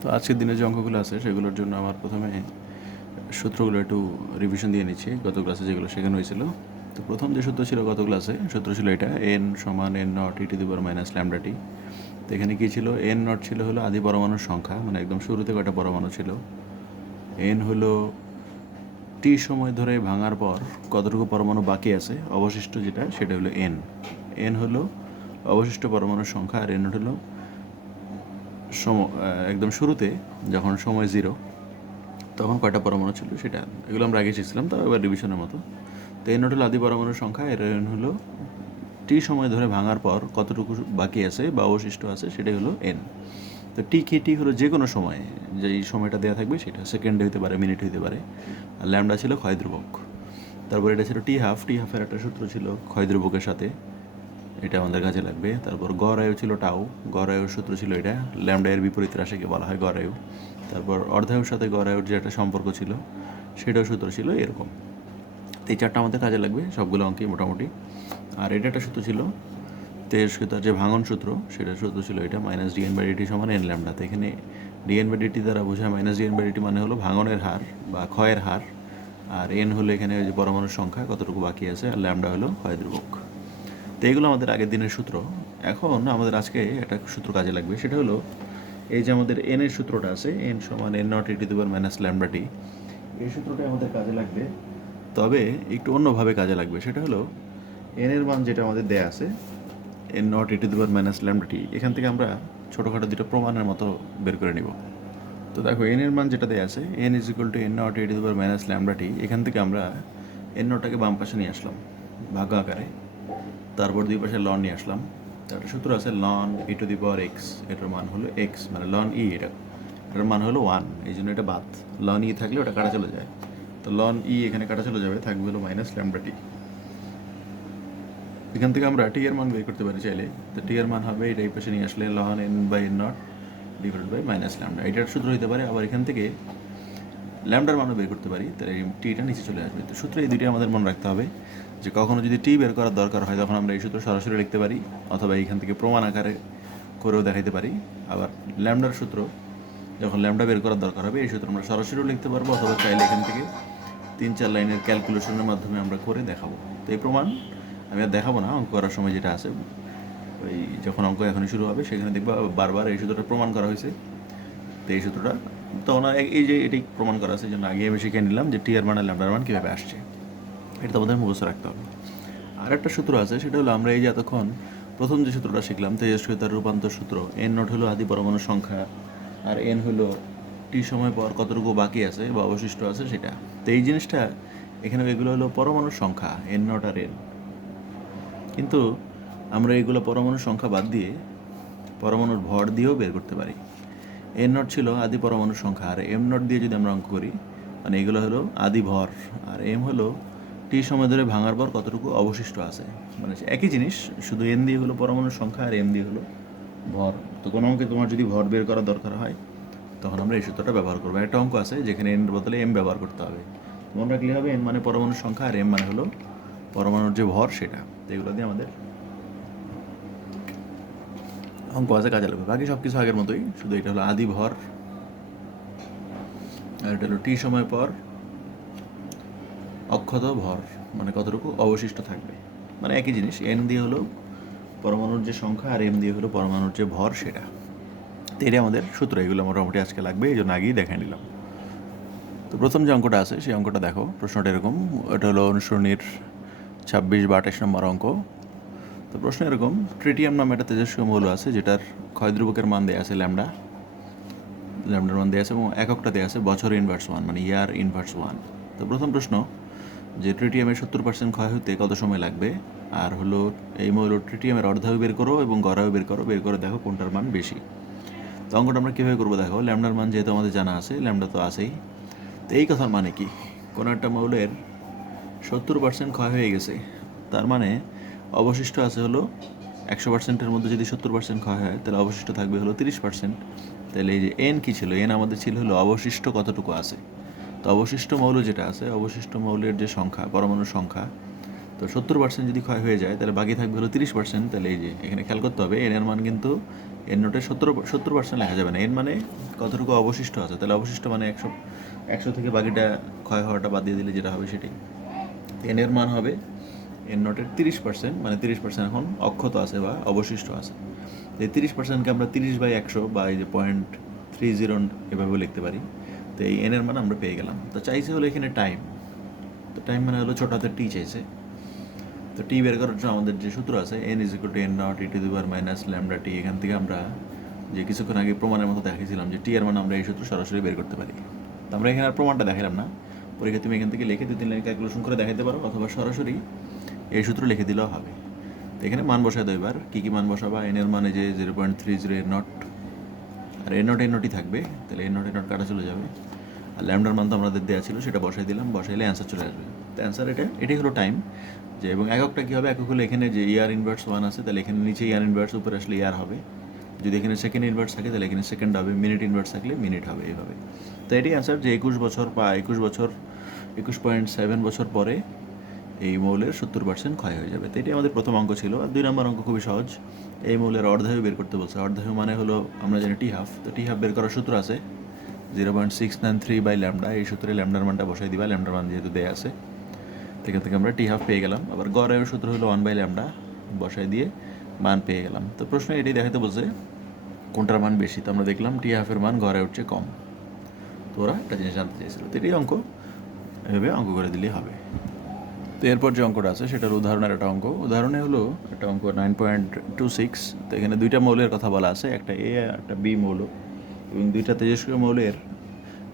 তো আজকের দিনে যে অঙ্কগুলো আছে সেগুলোর জন্য আমার প্রথমে সূত্রগুলো একটু রিভিশন দিয়ে নিচ্ছি, গত ক্লাসে যেগুলো শেখানো হয়েছিল। তো প্রথম যে সূত্র ছিল গত ক্লাসে, সূত্র ছিল এটা, এন সমান N naught E to the power minus lambda T. তো এখানে কী ছিল, এন নট ছিল হলো আদি পরমাণুর সংখ্যা, মানে একদম শুরুতে কয়টা পরমাণু ছিল। এন হলো টি সময় ধরে ভাঙার পর কতটুকু পরমাণু বাকি আছে অবশিষ্ট, যেটা সেটা হলো এন। এন হলো অবশিষ্ট পরমাণুর সংখ্যা, আর এন হলো একদম শুরুতে যখন সময় জিরো তখন কয়টা পরমাণু ছিল সেটা। এগুলো আমরা আগে শিখছিলাম, তাও এবার রিভিশনের মতো। তো এন হলো আদি পরমাণুর সংখ্যা, এর এন হলো টি সময় ধরে ভাঙার পর কতটুকু বাকি আছে বা অবশিষ্ট আছে সেটাই হলো এন। তো টি কে টি হলো যে কোনো সময়, যেই সময়টা দেওয়া থাকবে সেটা সেকেন্ড হইতে পারে, মিনিট হইতে পারে। আর ল্যামডা ছিল ক্ষয় ধ্রুবক। তারপর এটা ছিল টি হাফ, টি হাফের একটা সূত্র ছিল ক্ষয় ধ্রুবকের সাথে, এটা আমাদের কাজে লাগবে। তারপর গড় আয়ু ছিল টাউ, গড় আয়ুর সূত্র ছিল এটা, ল্যামডা এর বিপরীত রাশিকে বলা হয় গড় আয়ু। তারপর অর্ধায়ুর সাথে গড় আয়ুর যে একটা সম্পর্ক ছিল সেটাও সূত্র ছিল এরকম। তো এই চারটা আমাদের কাজে লাগবে সবগুলো অঙ্কে মোটামুটি। আর এটা একটা সূত্র ছিল তেজস্ক্রিয়তার যে ভাঙন সূত্র, সেটার সূত্র ছিল এটা, মাইনাস ডিএন বাই ডিটি সমান এন ল্যামডা। তো এখানে ডিএন বাই ডিটি দ্বারা বোঝায় মাইনাস ডিএন বাই ডিটি মানে হলো ভাঙনের হার বা ক্ষয়ের হার, আর এন হলো এখানে ওই যে পরমাণুর সংখ্যা কতটুকু বাকি আছে, আর ল্যামডা হলো ক্ষয় ধ্রুবক। তো এইগুলো আমাদের আগের দিনের সূত্র। এখন আমাদের আজকে একটা সূত্র কাজে লাগবে, সেটা হলো এই যে আমাদের এন এর সূত্রটা আছে, এন সমান N naught E to the power minus lambda T, এই সূত্রটা আমাদের কাজে লাগবে, তবে একটু অন্যভাবে কাজে লাগবে। সেটা হলো এন এর মান যেটা আমাদের দেয়া আছে, N naught E to the power minus lambda T, এখান থেকে আমরা ছোটোখাটো দুটো প্রমাণের মতো বের করে নিব। তো দেখো এন এর মান যেটা দেয়া আছে, N is equal to N naught E to the power minus lambda T, এখান থেকে আমরা এন নটটাকে বাম পাশে নিয়ে আসলাম ভাগ আকারে, তারপর দুই পাশে লন নিয়ে আসলাম। তারপরে সূত্র আছে ln e to the power x, এটার মান হলো এক্স, মানে লন ই, এটার মান হলো 1, এই জন্য এটা বাদ। লন ই থাকলে ওটা কাটা চলে যায়, তো লন ই এখানে কাটা চলে যাবে, থাকবে হলো মাইনাস ল্যামডা টি। এখান থেকে আমরা টি এর মান বের করতে পারি চাইলে। তো টি এর মান হবে এটা এই পাশে নিয়ে আসলে ln N by N not divided by minus lambda, এটার সূত্র হতে পারে। আবার এখান থেকে ল্যামডার মানও বের করতে পারি, তাহলে এই টিটা নিচে চলে আসবে। তো সূত্র এই দুটি আমাদের মনে রাখতে হবে, যে কখনো যদি টি বের করার দরকার হয় তখন আমরা এই সূত্র সরাসরি লিখতে পারি, অথবা এইখান থেকে প্রমাণ আকারে করেও দেখাইতে পারি। আবার ল্যামডার সূত্র যখন ল্যামডা বের করার দরকার হবে, এই সূত্র আমরা সরাসরিও লিখতে পারবো, অথবা চাইলে এখান থেকে 3-4 লাইনের ক্যালকুলেশনের মাধ্যমে আমরা করে দেখাবো। তো এই প্রমাণ আমি আর দেখাবো না, অঙ্ক করার সময় যেটা আছে, ওই যখন অঙ্ক এখনই শুরু হবে সেখানে দেখবা বারবার এই সূত্রটা প্রমাণ করা হয়েছে। তো এই সূত্রটা তখন এই যে এটি প্রমাণ করা আছে, এই জন্য আগে আমি শিখে নিলাম যে টি আর মান আর ল্যামডার মান কীভাবে আসছে, এটা তো আমাদের মুখস্থ রাখতে হবে। আর একটা সূত্র আছে, সেটা হলো আমরা এই যে এতক্ষণ প্রথম যে সূত্রটা শিখলাম, তেজস্ক্রিয়তার রূপান্তর সূত্র, এন নট হলো আদি পরমাণুর সংখ্যা, আর এন হলো টি সময় পর কতটুকু বাকি আছে বা অবশিষ্ট আছে সেটা। তো এই জিনিসটা এখানে এগুলো হলো পরমাণুর সংখ্যা, এন নট আর এন, কিন্তু আমরা এগুলো পরমাণুর সংখ্যা বাদ দিয়ে পরমাণুর ভর দিয়েও বের করতে পারি। এন নট ছিল আদি পরমাণুর সংখ্যা, আর এম নট দিয়ে যদি আমরা অঙ্ক করি, মানে এগুলো হলো আদি ভর, আর এম হলো টি সময় ধরে ভাঙার পর কতটুকু অবশিষ্ট আছে, মানে একই জিনিস, শুধু এন দিয়ে হলো পরমাণুর সংখ্যা আর এম দিয়ে হলো ভর। তো কোনো অঙ্কে তোমার যদি ভর বের করার দরকার হয় তখন আমরা এই সূত্রটা ব্যবহার করবো। একটা অঙ্ক আছে যেখানে এন বদলে এম ব্যবহার করতে হবে, মনে রাখলে হবে এন মানে পরমাণুর সংখ্যা আর এম মানে হলো পরমাণুর যে ভর সেটা। তো এগুলো দিয়ে আমাদের অঙ্ক আছে, কাজে লাগবে। বাকি সব কিছু আগের মতোই, শুধু এটা হলো আদি ভর, আর এটা হলো টি সময় পর অক্ষত ভর, মানে কতটুকু অবশিষ্ট থাকবে, মানে একই জিনিস। এন দিয়ে হলো পরমাণুর যে সংখ্যা আর এম দিয়ে হলো পরমাণুর যে ভর সেটা। তো এটা আমাদের সূত্র, এগুলো মোটামুটি আজকে লাগবে, এই জন্য আগেই দেখাই নিলাম। তো প্রথম যে অঙ্কটা আছে সেই অঙ্কটা দেখো, প্রশ্নটা এরকম, এটা হলো অনুসরণীর 26 বা 28 নম্বর অঙ্ক। তো প্রশ্ন এরকম, ট্রিটিয়াম নামে একটা তেজস্ক্রিয় মৌল আছে যেটার ক্ষয় ধ্রুবকের মান দেওয়া আছে ল্যামডা, ল্যামডার মান দেওয়া আছে এবং এককটা দেওয়া আছে বছর ইনভার্স 1, মানে ইয়ার ইনভার্স 1। তো প্রথম প্রশ্ন, যে ট্রিটিয়ামের 70% ক্ষয় হতে কত সময় লাগবে, আর হলো এই মৌল ট্রিটিয়ামের অর্ধায়ু বের করো এবং গড়ায়ু বের করো, বের করে দেখো কোনটার মান বেশি। তো অঙ্কটা আমরা কীভাবে করবো দেখো, ল্যামডার মান যেহেতু আমাদের জানা আছে, ল্যামডা তো আছেই। তো এই কথার মানে কি, কোনো একটা মৌলের 70% ক্ষয় হয়ে গেছে, তার মানে অবশিষ্ট আছে হলো 100%-এর মধ্যে যদি 70% ক্ষয় হয় তাহলে অবশিষ্ট থাকবে হলো 30%। তাহলে এই যে এন কী ছিল, এন আমাদের ছিল হলো অবশিষ্ট কতটুকু আছে। তো অবশিষ্ট মৌল যেটা আছে, অবশিষ্ট মৌলের যে সংখ্যা, পরমাণুর সংখ্যা, তো 70% যদি ক্ষয় হয়ে যায় তাহলে বাকি থাকবে হলো 30%। তাহলে এই যে এখানে খেয়াল করতে হবে এন এর মান কিন্তু এন নোটের 70% লেখা যাবে না। এন মানে কতটুকু অবশিষ্ট আছে, তাহলে অবশিষ্ট মানে 100 থেকে বাকিটা ক্ষয় হওয়াটা বাদ দিয়ে দিলে যেটা হবে সেটাই। এন এর মান হবে এন নোটের 30%, মানে 30% এখন অক্ষত আছে বা অবশিষ্ট আছে। এই 30%কে আমরা 30/100 বা এই যে 0.30 এভাবেও লিখতে পারি। তো এই এন এর মান আমরা পেয়ে গেলাম। তো চাইছে হলো এখানে টাইম, তো টাইম মানে হলো ছোট হাতের টি চাইছে। তো টি বের করার জন্য আমাদের যে সূত্র আছে n = n0 e⁻λt, এখান থেকে আমরা যে কিছুক্ষণ আগে প্রমাণের মতো দেখিয়েছিলাম যে টি এর মান আমরা এই সূত্র সরাসরি বের করতে পারি। তো আমরা এখানে আর প্রমাণটা দেখালাম না, পরীক্ষা তুমি এখান থেকে লিখে 2-3 লাইন ক্যালকুলেশন করে দেখাতে পারো, অথবা সরাসরি এই সূত্র লিখে দিলেও হবে। তো এখানে মান বসায় দাও। এবার কী কী মান বসাবা? এন এর মানে যে 0.30 n0, আর n0 থাকবে, তাহলে n0 কাটা চলে যাবে। আর ল্যামডার মান তো আমাদের দেওয়া ছিল, সেটা বসাই দিলাম, বসাইলে অ্যান্সার চলে আসবে। তো অ্যান্সার এটাই হলো টাইম। যে এবং এককটা কী হবে? একক হলো এখানে যে ইয়ার ইনভার্স 1 আছে, তাহলে এখানে নিচে ইয়ার ইনভার্স, উপরে আসলে ইয়ার হবে। যদি এখানে সেকেন্ড ইনভার্স থাকে তাহলে এখানে সেকেন্ড হবে, মিনিট ইনভার্স থাকলে মিনিট হবে, এইভাবে। তো এটাই অ্যান্সার যে 21 বছর বা 21.7 বছর পরে এই মৌলের 70% ক্ষয় হয়ে যাবে। তো এটাই আমাদের প্রথম অঙ্ক ছিল। আর 2 নম্বর অঙ্ক খুবই সহজ। এই মৌলের অর্ধায়ু বের করতে বলছে। অর্ধায়ু মানে হলো আমরা জানি টি হাফ। তো টি হাফ বের করার সূত্র আছে 0.693/λ। এই সূত্রে ল্যামডার মানটা বসাই দিবা, ল্যামডার মান যেহেতু দেয়া আছে। এখান থেকে আমরা টি হাফ পেয়ে গেলাম। আবার গড় আয়ুর সূত্র হলো 1/λ, বসাই দিয়ে মান পেয়ে গেলাম। তো প্রশ্ন এটাই দেখাতে বলছে কোনটার মান বেশি। তো আমরা দেখলাম টি হাফের মান গড় আয়ুর চেয়ে কম। তো ওরা একটা জিনিস জানতে চেয়েছিল। তো এটাই অঙ্ক, এভাবে অঙ্ক করে দিলেই হবে। তো এরপর যে অঙ্কটা আছে সেটার উদাহরণের একটা অঙ্ক। উদাহরণে হলো একটা অঙ্ক 9.26। তো এখানে দুইটা মৌলের কথা বলা আছে, একটা এ একটা বি মৌল, এবং দুইটা তেজস্ক্রিয় মৌলের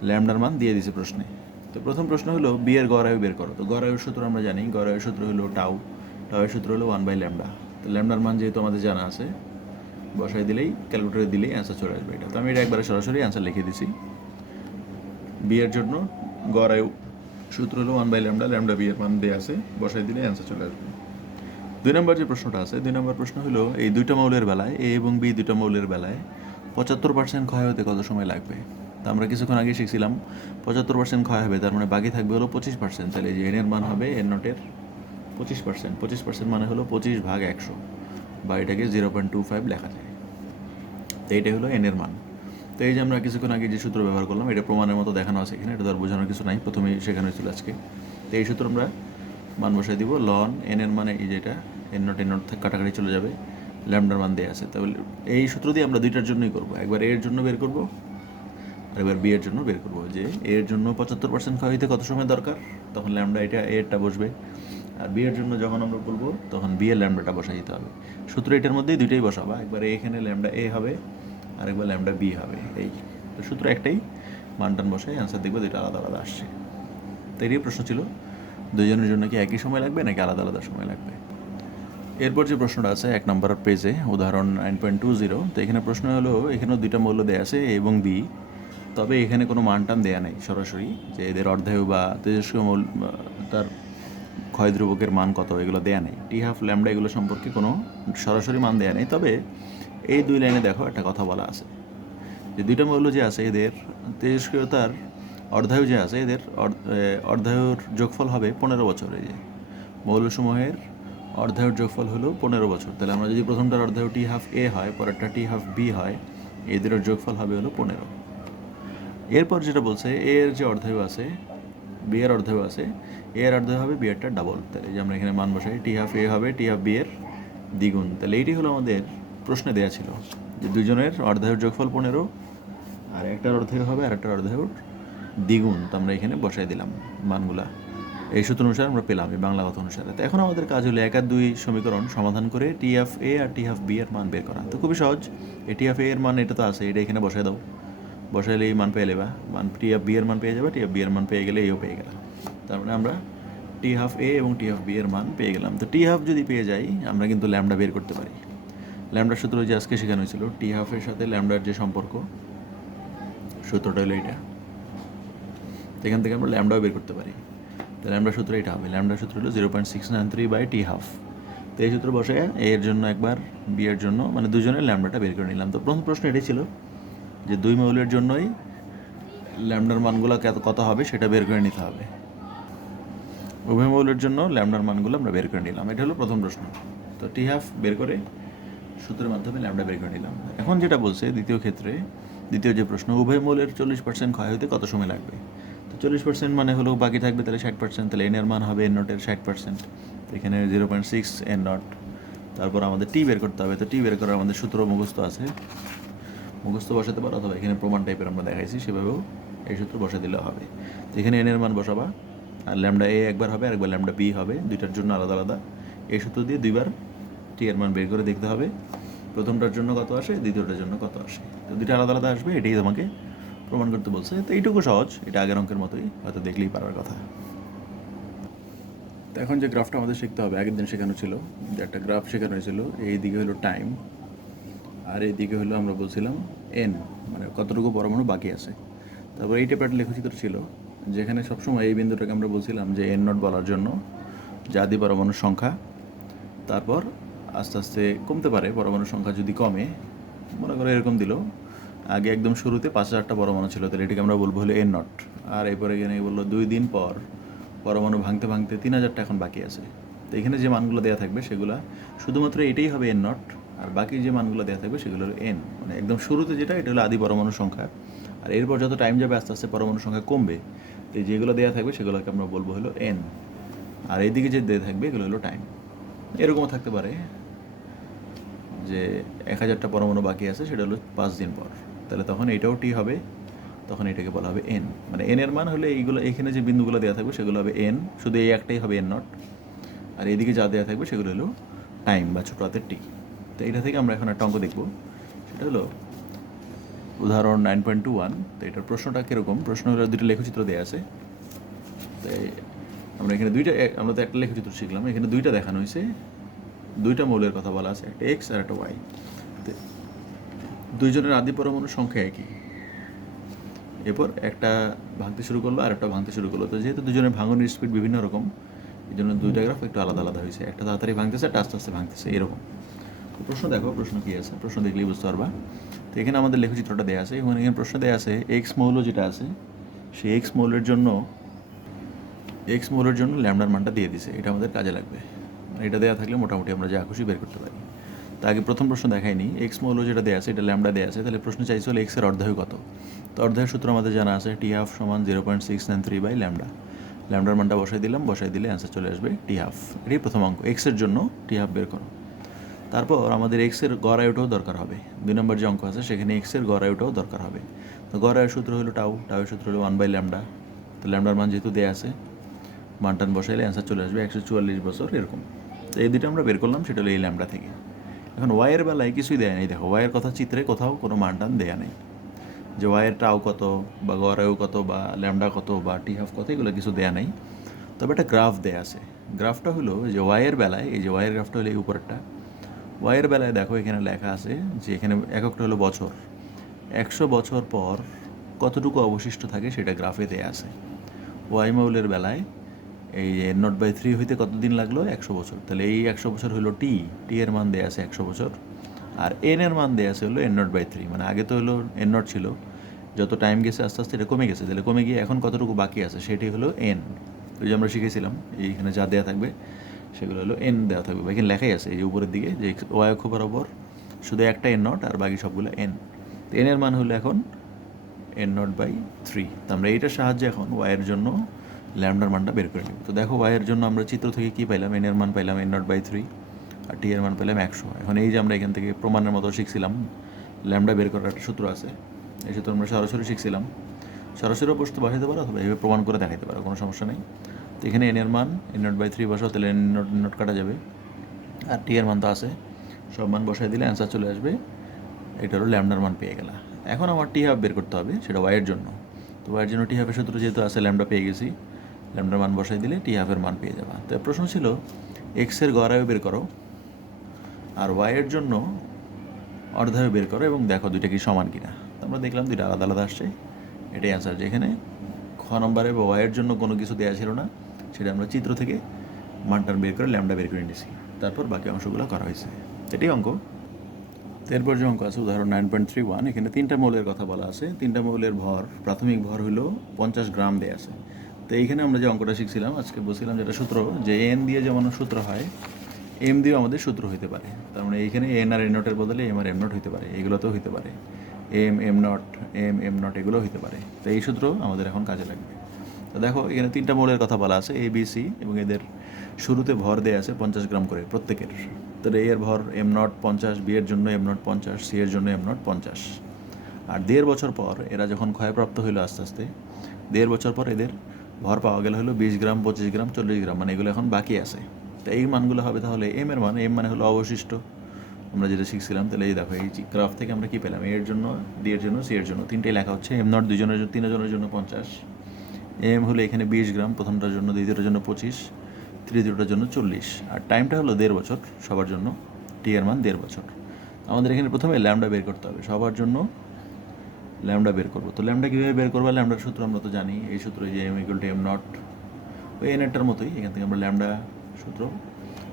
ল্যামডার মান দিয়ে দিয়েছে প্রশ্নে। তো প্রথম প্রশ্ন হলো বি এর গড় আয়ু বের করো। তো গড় আয়ুর সূত্র আমরা জানি, গড় আয়ুর সূত্র হলো টাউয়ের সূত্র হলো 1/λ। তো ল্যামডার মান যেহেতু আমাদের জানা আছে, বসাই দিলেই, ক্যালকুলেটরে দিলেই অ্যান্সার চলে আসবে। এটা তো আমি এটা একবারে সরাসরি অ্যান্সার লিখে দিছি। বি এর জন্য গড় আয়ু সূত্র হলো 1/λ, ল্যামডা বি এর মান দেওয়া আছে, বসাই দিলে অ্যান্সার চলে আসবে। 2 নম্বর যে প্রশ্নটা আছে, 2 নম্বর প্রশ্ন হলো এই দুইটা মৌলের বেলায়, এ এবং বি দুইটা মৌলের বেলায় 75% ক্ষয় হতে কত সময় লাগবে? তো আমরা কিছুক্ষণ আগে শিখছিলাম 75% ক্ষয় হবে, তার মানে বাকি থাকবে হলো 25%। তাহলে যে এন এর মান হবে এন নোটের 25%। 25% মানে হলো 25/100, বা এটাকে 0.25 লেখা যায়। তো এইটাই হলো এন এর মান। তো এই যে আমরা কিছুক্ষণ আগে যে সূত্র ব্যবহার করলাম, এটা প্রমাণের মতো দেখানো আছে এখানে, এটা তো আর বোঝানোর কিছু নাই, প্রথমেই শেখানো হয়েছিল আজকে। তো এই সূত্র আমরা মান বসাই দিব। লন এন এর মানে এই যেটা এন নোট কাটাকাটি চলে যাবে, ল্যামডার মান দেওয়া আছে। তাহলে এই সূত্র দিয়ে আমরা দুইটার জন্যই করবো, একবার এর জন্য বের করব, আর এবার বি এর জন্য বের করবো। যে এর জন্য 75% ক্ষয় হইতে কত সময় দরকার, তখন ল্যামডা এটা এরটা বসবে। আর বি এর জন্য যখন আমরা বলবো তখন বি এর ল্যামডাটা বসাই দিতে হবে। সূত্র এটার মধ্যেই দুইটাই বসাবা, একবার এখানে ল্যামডা এ হবে, আর একবার ল্যামডা বি হবে। এই তো সূত্র একটাই, মানটান বসাই অ্যান্সার দেখবো দুইটা আলাদা আলাদা আসছে। তো এটাই প্রশ্ন ছিল, দুজনের জন্য কি একই সময় লাগবে নাকি আলাদা আলাদা সময় লাগবে? এরপর যে প্রশ্নটা আছে 1 নম্বর পেজে, উদাহরণ 9.20। তো এখানে প্রশ্ন হলো এখানেও দুইটা মৌল দেওয়া আছে এ এবং বি, তবে এখানে কোনো মান টান দেওয়া নেই সরাসরি, যে এদের অর্ধায়ু বা তেজস্ক্রিয় মৌল তার ক্ষয় ধ্রুবকের মান কত এগুলো দেওয়া নেই। টি হাফ ল্যামডা এগুলো সম্পর্কে কোনো সরাসরি মান দেওয়া নেই। তবে এই 2 লাইনে দেখো একটা কথা বলা আছে যে দুইটা মৌল যে আছে এদের তেজস্ক্রিয়তার অর্ধায়ু যে আছে, এদের অর্ধায়ুর যোগফল হবে 15 বছর। এই যে মৌলসমূহের অর্ধায়ুর যোগফল হলো 15 বছর। তাহলে আমরা যদি প্রথমটার অর্ধায়ু টি হাফ এ হয়, পরেরটা টি হাফ বি হয়, এদের যোগফল হবে হলো 15। এরপর যেটা বলছে এর যে অর্ধায়ু আছে, বি এর অর্ধায়ু আছে, এ এর অর্ধায়ু হবে বি এরটা ডাবল। তাহলে যে আমরা এখানে মান বসাই, টি হাফ এ হবে টি হাফ বি এর দ্বিগুণ। তাহলে এইটি হলো আমাদের প্রশ্নে দেওয়া ছিল যে দুজনের অর্ধায়ুর যোগফল 15, আর একটার অর্ধায়ু হবে আর একটার অর্ধায়ুর দ্বিগুণ। তো আমরা এখানে বসাই দিলাম মানগুলা, এই সূত্র অনুসারে আমরা পেলাম এই বাংলা কথা অনুসারে। তো এখন আমাদের কাজ হলো 1 আর 2 সমীকরণ সমাধান করে টি হাফ এ আর টি হাফ বি এর মান বের করা। তো খুবই সহজ, এই টি হাফ এ এর মান এটা তো আছে, এটা এখানে বসাই দাও, বসাইলে এই মান পেয়ে নেবা, মান টি হাফ বি এর মান পেয়ে যাবে, টি হাফ বি এর মান পেয়ে গেলে এও পেয়ে গেলাম। তার মানে আমরা টি হাফ এ এবং টি হাফ বি এর মান পেয়ে গেলাম। তো টি হাফ যদি পেয়ে যাই, আমরা কিন্তু ল্যামডা বের করতে পারি। ল্যামডার সূত্র যে আজকে শেখানো হয়েছিল, টি হাফের সাথে ল্যামডার যে সম্পর্ক, সূত্রটা হলো এইটা। এখান থেকে আমরা ল্যামডাও বের করতে পারি। তো ল্যামডার সূত্র এটা হবে, ল্যামডার সূত্র হলো 0.693/t হাফ। তো এই সূত্র বসে এর জন্য একবার, বি এর জন্য, মানে দুজনের ল্যামডাটা বের করে নিলাম। তো প্রথম প্রশ্ন এটাই ছিল যে দুই মৌলের জন্যই ল্যামডার মানগুলো কত হবে সেটা বের করে নিতে হবে। উভয় মৌলের জন্য ল্যামডার মানগুলো আমরা বের করে নিলাম, এটা হলো প্রথম প্রশ্ন। তো টি হাফ বের করে সূত্রের মাধ্যমে ল্যামডা বের করে নিলাম। এখন যেটা বলছে দ্বিতীয় ক্ষেত্রে, দ্বিতীয় যে প্রশ্ন, উভয় মৌলের 40% ক্ষয় হতে কত সময় লাগবে? তো 40% মানে হলো বাকি থাকবে তাহলে 60%, তাহলে এন এর মান হবে এন নটের 60%, এখানে 0.6 এন নট। তারপর আমাদের টি বের করতে হবে, তো টি বের করার আমাদের সূত্র মুখস্থ আছে, মুখস্থ বসাতে পারো, অথবা এখানে প্রমাণ টাইপের আমরা দেখাইছি সেভাবেও এই সূত্র বসা দিলেও হবে। তো এখানে এন এর মান বসাবা, আর ল্যামডা এ একবার হবে আর একবার ল্যামডা বি হবে, দুইটার জন্য আলাদা আলাদা। এই সূত্র দিয়ে দুইবার টি এর মান বের করে দেখতে হবে, প্রথমটার জন্য কত আসে, দ্বিতীয়টার জন্য কত আসে। তো দুইটা আলাদা আলাদা আসবে, এটাই তোমাকে প্রমাণ করতে বলছে। তো এইটুকু সহজ, এটা আগের অঙ্কের মতোই, হয়তো দেখলেই পারার কথা। তো এখন যে গ্রাফটা আমাদের শিখতে হবে, আগের দিন শেখানো ছিল যে একটা গ্রাফ শেখানো হয়েছিল, এই দিকে হলো টাইম আর এইদিকে হলো আমরা বলছিলাম এন, মানে কতটুকু পরমাণু বাকি আছে। তারপর এই টাইপের লেখচিত্র ছিল, যেখানে সবসময় এই বিন্দুটাকে আমরা বলছিলাম যে এন নট বলার জন্য যে আদি পরমাণুর সংখ্যা, তারপর আস্তে আস্তে কমতে পারে পরমাণুর সংখ্যা যদি কমে, মনে করো এরকম দিল, আগে একদম শুরুতে 5000টা পরমাণু ছিল, তাহলে এটিকে আমরা বলবো হলো এন নট। আর এরপরে এখানে বললো 2 দিন পর পরমাণু ভাঙতে ভাঙতে 3000টা এখন বাকি আছে। তো এখানে যে মানগুলো দেওয়া থাকবে সেগুলো শুধুমাত্র এটাই হবে এন নট, আর বাকি যে মানগুলো দেওয়া থাকবে সেগুলো হলো এন, মানে একদম শুরুতে যেটা এটা হলো আদি পরমাণুর সংখ্যা। আর এরপর যত টাইম যাবে আস্তে আস্তে পরমাণুর সংখ্যা কমবে, তো যেগুলো দেওয়া থাকবে সেগুলোকে আমরা বলবো হলো এন, আর এইদিকে যে দেওয়া থাকবে এগুলো হলো টাইম। এরকমও থাকতে পারে যে 1000টা পরমাণু বাকি আছে, সেটা হলো 5 দিন পর, তাহলে তখন এটাও টি হবে, তখন এটাকে বলা হবে এন। মানে এন এর মান হলে এইগুলো, এখানে যে বিন্দুগুলো দেওয়া থাকবে সেগুলো হবে এন, শুধু এই একটাই হবে এন নট, আর এইদিকে যা দেওয়া থাকবে সেগুলো হলো টাইম বা ছোটো হাতের টি। তো এটা থেকে আমরা এখন একটা অঙ্ক দেখব, সেটা হলো উদাহরণ 9.21। তো এটার প্রশ্নটা কীরকম, প্রশ্ন হলো দুটো লেখচিত্র দেওয়া আছে। তাই আমরা এখানে আমরা তো একটা লেখচিত্র শিখলাম, এখানে দুইটা দেখানো হয়েছে, দুইটা মৌলের কথা বলা আছে, একটা এক্স আর একটা ওয়াই। দুইজনের আদি পরমাণুর সংখ্যা একই, এরপর একটা ভাঙতে শুরু করলো আর একটা ভাঙতে শুরু করলো। তো যেহেতু দুজনের ভাঙনের স্পিড বিভিন্ন রকম, এই জন্য দুইটা গ্রাফ একটু আলাদা আলাদা হয়েছে, একটা তাড়াতাড়ি ভাঙতেছে একটা আস্তে আস্তে ভাঙতেছে এরকম। তো প্রশ্ন দেখো, প্রশ্ন কী আছে, প্রশ্ন দেখলেই বুঝতে পারবা। তো এখানে আমাদের লেখচিত্রটা দেওয়া আছে, এবং এখানে প্রশ্ন দেওয়া আছে এক্স মৌল যেটা আছে সেই এক্স মৌলের জন্য ল্যামডার মানটা দিয়ে দিছে, এটা আমাদের কাজে লাগবে। এটা দেওয়া থাকলে মোটামুটি আমরা যা খুশি বের করতে পারি। তা আগে প্রথম প্রশ্ন দেখায়নি, এক্স মৌল যেটা দেওয়া আছে এটা ল্যামডা দেওয়া আছে, তাহলে প্রশ্ন চাইছে হলো এক্সের অর্ধায়ু কত। তো অর্ধায়ু সূত্র আমাদের জানা আছে, টি হাফ সমান 0.693 বাই ল্যামডা। ল্যামডার মানটা বসাই দিলাম, বসাই দিলে অ্যান্সার চলে আসবে টি হাফ। এটাই প্রথম অঙ্ক, এক্সের জন্য টি হাফ বের করো। তারপর আমাদের এক্সের গড় আয়ুটাও দরকার হবে, 2 নম্বর যে অঙ্ক আছে সেখানে এক্সের গড় আয়ুটাও দরকার হবে। তো গড় আয়ুর সূত্র হলো টাউ, টাউয়ের সূত্র হলো 1 বাই ল্যামডা। তো ল্যামডার মান যেহেতু দেওয়া আছে, মানটান বসাইলে অ্যান্সার চলে আসবে 144 বছর এরকম। তো এই দুটো আমরা বের করলাম, সেটা হলো এই ল্যামডা থেকে। এখন ওয়াইয়ের বেলায় কিছুই দেয়া নেই, দেখো ওয়াইয়ের কথা চিত্রে কোথাও কোনো মানটান দেয়া নেই, যে ওয়াইয়ের টাও কত বা গড় আয়ু কত বা ল্যামডা কত বা টি হাফ কত, এগুলো কিছু দেয়া নেই। তবে একটা গ্রাফ দেয়া আছে, গ্রাফটা হলো যে ওয়াইয়ের বেলায়, এই যে ওয়াইয়ের গ্রাফটা হলো এই উপরেরটা, ওয়াইয়ের বেলায় দেখো এখানে লেখা আছে যে এখানে এককটা হলো বছর, 100 বছর পর কতটুকু অবশিষ্ট থাকে সেটা গ্রাফে দেয়া আছে। ওয়াই মৌলের বেলায় এই এন নট বাই 3 হইতে কতদিন লাগলো, 100 বছর, তাহলে এই 100 বছর হলো টি, টি এর মান দেয়া আছে 100 বছর, আর এন এর মান দেয়া আছে হলো এন নট বাই 3, মানে আগে তো হলো এন নট ছিল, যত টাইম গেছে আস্তে আস্তে এটা কমে গেছে, তাহলে কমে গিয়ে এখন কতটুকু বাকি আছে সেটি হলো এন। ওই যে আমরা শিখেছিলাম এইখানে যা দেওয়া থাকবে সেগুলো হলো এন দেওয়া থাকবে, এখানে লেখাই আছে এই যে উপরের দিকে যে ওয়াই অক্ষ বরাবর শুধু একটা এন নট আর বাকি সবগুলো এন। তো এন এর মান হলো এখন এন নট বাই 3। তো আমরা এইটার সাহায্যে এখন ওয়াইয়ের জন্য ল্যামডার মানটা বের করে নেব। তো দেখো ওয়াইয়ের জন্য আমরা চিত্র থেকে কী পাইলাম, এন এর মান পাইলাম এন নট বাই 3 আর টি এর মান পেলাম 100। এখন এই যে আমরা এখান থেকে প্রমাণের মতো শিখছিলাম ল্যামডা বের করার একটা সূত্র আছে, এই সূত্র আমরা সরাসরি শিখছিলাম, সরাসরিও বসতে বসাতে পারো অথবা এইভাবে প্রমাণ করে দেখাতে পারো, কোনো সমস্যা নেই। তো এখানে এন এর মান এন নট বাই 3 বসাও, তাহলে এন নট কাটা যাবে, আর টি এর মান তো আছে, সব মান বসাই দিলে অ্যান্সার চলে আসবে, এটা হলো ল্যামডার মান পেয়ে গেলা। এখন আমার টি হাফ বের করতে হবে, সেটা ওয়াইয়ের জন্য। তো ওয়াইয়ের জন্য টি হাফের সূত্র যেহেতু আছে, ল্যামডা পেয়ে গেছি, ল্যামডার মান বসাই দিলে টি হাফের মান পেয়ে যাবা। তো প্রশ্ন ছিল এক্সের গড় আয়ু বের করো আর ওয়াইয়ের জন্য অর্ধায়ু বের করো এবং দেখো দুইটা কি সমান কিনা। তো আমরা দেখলাম দুইটা আলাদা আলাদা আসছে, এটাই অ্যান্সার। যেখানে খ নম্বরে বা ওয়াইয়ের জন্য কোনো কিছু দেওয়া ছিল না, সেটা আমরা চিত্র থেকে মানটান বের করে ল্যামডা বের করে নিয়েছি, তারপর বাকি অংশগুলো করা হয়েছে, এটাই অঙ্ক। এরপর যে অঙ্ক আছে উদাহরণ 9.31, এখানে 3টা মৌলের কথা বলা আছে, 3টা মৌলের ভর, প্রাথমিক ভর হলো 50 গ্রাম দেয়া আছে। তো এইখানে আমরা যে অঙ্কটা শিখছিলাম আজকে বলছিলাম যেটা সূত্র, যে এন দিয়ে যেমন সূত্র হয়, এম দিয়েও আমাদের সূত্র হইতে পারে। তার মানে এইখানে এন আর এন নটের বদলে এম আর এম নট হইতে পারে, এগুলোতেও হইতে পারে এম নট এগুলো হইতে পারে। তো এই সূত্র আমাদের এখন কাজে লাগবে। তো দেখো এখানে 3টা মৌলের কথা বলা আছে, এ বি সি, এবং এদের শুরুতে ভর দেওয়া আছে 50 গ্রাম করে প্রত্যেকের। তাহলে এর ভর এম নট 50, বি এর জন্য এম নট 50, সি এর জন্য এম নট 50। আর 1.5 বছর পর এরা যখন ক্ষয়প্রাপ্ত হইলো আস্তে আস্তে, 1.5 বছর পর এদের ভর পাওয়া গেল হলো 20 গ্রাম, 25 গ্রাম, 40 গ্রাম, মানে এগুলো এখন বাকি আছে। তো এই মানগুলো হবে তাহলে এম এর মান, এম মানে হলো অবশিষ্ট, আমরা যেটা শিখছিলাম। তাহলে এই দেখো এই গ্রাফ থেকে আমরা কী পেলাম, এর জন্য, ডি এর জন্য, সি এর জন্য, তিনটেই লেখা হচ্ছে। এম নট 2 জনের জন্য, 3 জনের জন্য 50, এম হলো এখানে 20 গ্রাম প্রথমটার জন্য, দ্বিতীয়টার জন্য 25, তৃতীয়টার জন্য 40, আর টাইমটা হলো 1.5 বছর সবার জন্য, টি এর মান 1.5 বছর। আমাদের এখানে প্রথমে ল্যামডা বের করতে হবে, সবার জন্য ল্যামডা বের করবো। তো ল্যামডা কীভাবে বের করবো, ল্যামডার সূত্র আমরা তো জানি, এই সূত্র যে M equal to M not, ওই এন এরটার মতোই। এখান থেকে আমরা ল্যামডা সূত্র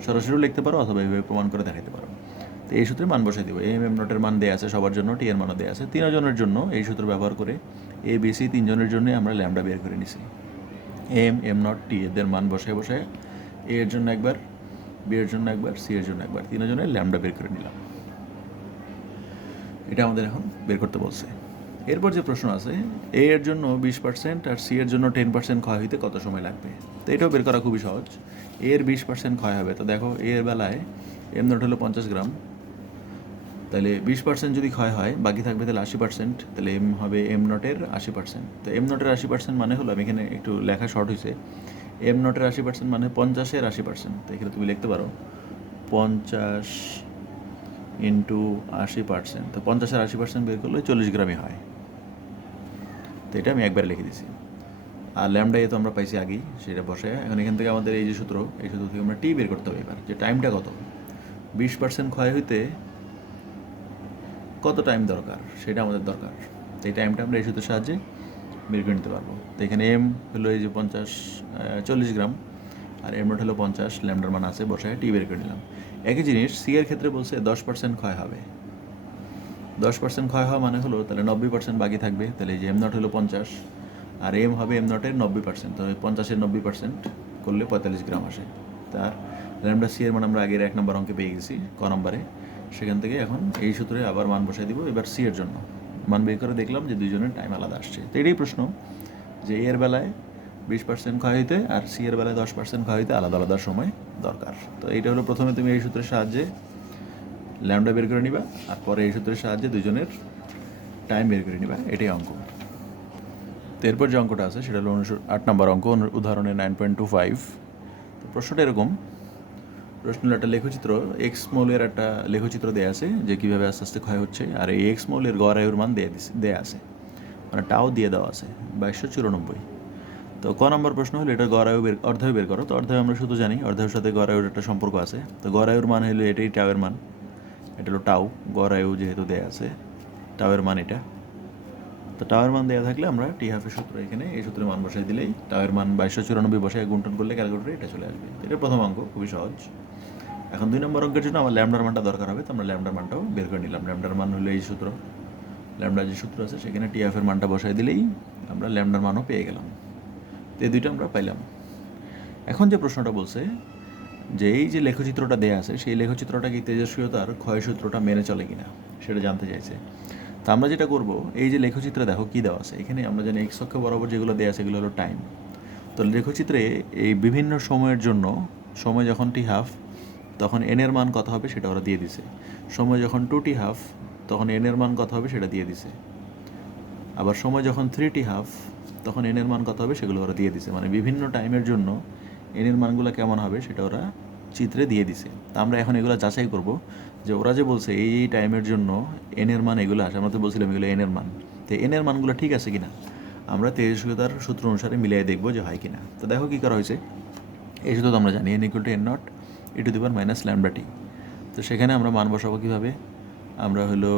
সরাসরিও লিখতে পারো অথবা এইভাবে প্রমাণ করে দেখাতে পারো। তো এই সূত্রে মান বসাই দেবো, এম নটের মান দেওয়া আছে সবার জন্য, টি এর মানও দেওয়া আছে 3 জনের জন্য। এই সূত্র ব্যবহার করে এ বি সি 3 জনের জন্যই আমরা ল্যামডা বের করে নিছি। এম নট, টি এদের মান বসায় বসায় এ এর জন্য একবার, বি এর জন্য একবার, সি এর জন্য একবার, 3 জনের ল্যামডা বের করে নিলাম। এটা আমাদের এখন বের করতে বলছে। এরপর যে প্রশ্ন আছে, এ এর জন্য 20% আর সি এর জন্য 10% ক্ষয় হইতে কত সময় লাগবে। তো এটাও বের করা খুবই সহজ। এর 20% ক্ষয় হবে, তো দেখো এর বেলায় এম নট হলো 50 গ্রাম, তাহলে 20% যদি ক্ষয় হয় বাকি থাকবে তাহলে 80%, তাহলে এম হবে এম নটের 80%। তো এম নটের 80% মানে হলো, আমি এখানে একটু লেখা শর্ট হয়েছে, এম নটের 80% মানে 50-এর 80%। তো এখানে তুমি লিখতে পারো 50 ইন্টু 80%। তো 50-এর 80% বের করলে 40 গ্রামই হয়। তো এটা আমি একবারে লিখে দিছি। আর ল্যামডা এ তো আমরা পাইছি আগেই, সেটা বসে। এখন এখান থেকে আমাদের এই যে সূত্র, এই সূত্র থেকে আমরা টি বের করতে হবে এবার, যে টাইমটা কত, 20% ক্ষয় হইতে কত টাইম দরকার সেটা আমাদের দরকার। তো এই টাইমটা আমরা এই সূত্রের সাহায্যে বের করে নিতে পারবো। তো এখানে এম হলো এই যে 40 গ্রাম, আর এম নট হলো 50, ল্যামডার মান আছে, বসায় টি বের করে নিলাম। একই জিনিস সি এর ক্ষেত্রে বলছে 10% ক্ষয় হবে। 10% ক্ষয় হওয়া মানে হলো তাহলে 90% বাকি থাকবে। তাহলে এই যে এম নট হলো 50, আর এম হবে এম নটের 90%, তো 50-এর 90% করলে 45 গ্রাম আসে। তার ল্যামডা সি এর মান আমরা আগের 1 নম্বর অঙ্কে পেয়ে গেছি, ক নম্বরে। সেখান থেকে এখন এই সূত্রে আবার মান বসাই দিব। এবার সি এর জন্য মান বের করে দেখলাম যে 2 জনের টাইম আলাদা আসছে। তো এটাই প্রশ্ন, যে এর বেলায় 20% ক্ষয় হইতে আর সি এর বেলায় 10% ক্ষয় হইতে আলাদা আলাদা সময় দরকার। তো এইটা হলো, প্রথমে তুমি এই সূত্রের সাহায্যে ল্যামডা বের করে নিবা, আর পরে এই সূত্রের সাহায্যে 2 জনের টাইম বের করে নিবা, এটাই অঙ্ক। তো এরপর যে অঙ্কটা আছে সেটা হলো 8 নম্বর অঙ্ক, উদাহরণে 9.25। তো প্রশ্নটা এরকম, প্রশ্ন হলো একটা লেখচিত্র, এক্স মৌলের একটা লেখচিত্র দেওয়া আছে যে কীভাবে আস্তে আস্তে ক্ষয় হচ্ছে, আর এই এক্স মৌলের গড় আয়ুর মান দেওয়া আছে, মানে টাও দিয়ে দেওয়া আছে 2294। তো ক নম্বর প্রশ্ন হলো এটা গড় আয়ু অর্ধায়ু বের করো। তো অর্ধায়ু আমরা শুধু জানি, অর্ধায়ুর সাথে গড় আয়ুর একটা সম্পর্ক আছে। তো গড় আয়ুর মান হলো এটাই টাওয়ের মান, এটা হলো টাও, গড় আয়ু যেহেতু দেওয়া আছে, টাওয়ের মান এটা। তো টাওয়ার মান দেওয়া থাকলে আমরা টি হাফের সূত্র, এখানে এই সূত্রের মান বসাই দিলেই টাওয়ার মান 2294 বসায় গুণটন করলে ক্যালকুলেটরে এটা চলে আসবে। এটা প্রথম অঙ্ক, খুবই সহজ। এখন 2 নম্বর অঙ্কের জন্য আমার ল্যামডার মানটা দরকার হবে, তো আমরা ল্যামডার মানটাও বের করে নিলাম। ল্যামডার মান হলো এই সূত্র, ল্যামডার যে সূত্র আছে সেখানে টি হাফের মানটা বসাই দিলেই আমরা ল্যামডার মানও পেয়ে গেলাম। তো এই দুইটা আমরা পাইলাম। এখন যে প্রশ্নটা বলছে যে এই যে লেখচিত্রটা দেওয়া আছে সেই লেখচিত্রটা কি তেজস্ক্রিয়তার ক্ষয় সূত্রটা মেনে চলে কিনা সেটা জানতে চাইছে। তা আমরা যেটা করব, এই যে লেখচিত্রে দেখো কী দেওয়া আছে, এখানে আমরা জানি এক্স অক্ষ বরাবর যেগুলো দেওয়া আছে এগুলো হলো টাইম। তো লেখচিত্রে এই বিভিন্ন সময়ের জন্য, সময় যখন টি হাফ তখন এন এর মান কত হবে সেটা ওরা দিয়ে দিছে। সময় যখন 2t হাফ তখন এন এর মান কত হবে সেটা দিয়ে দিছে। আবার সময় যখন 3t হাফ তখন এন এর মান কত হবে সেগুলো ওরা দিয়ে দিছে। মানে বিভিন্ন টাইমের জন্য এন এর মানগুলো কেমন হবে সেটা ওরা চিত্রে দিয়ে দিছে। তা আমরা এখন এগুলো যাচাই করব যে ওরা যে বলছে এই টাইমের জন্য এন এর মান এগুলো আসে, আমরা তো বলছিলাম এগুলো এন এর মান, তো এন এর মানগুলো ঠিক আছে কিনা আমরা তেজস্ক্রিয়তার সূত্র অনুসারে মিলিয়ে দেখবো যে হয় কিনা। তো দেখো কী করা হয়েছে, এই সূত্র তো আমরা জানি N equal to N naught E to the power minus lambda T. তো সেখানে আমরা মান বসাবো কীভাবে, আমরা হলো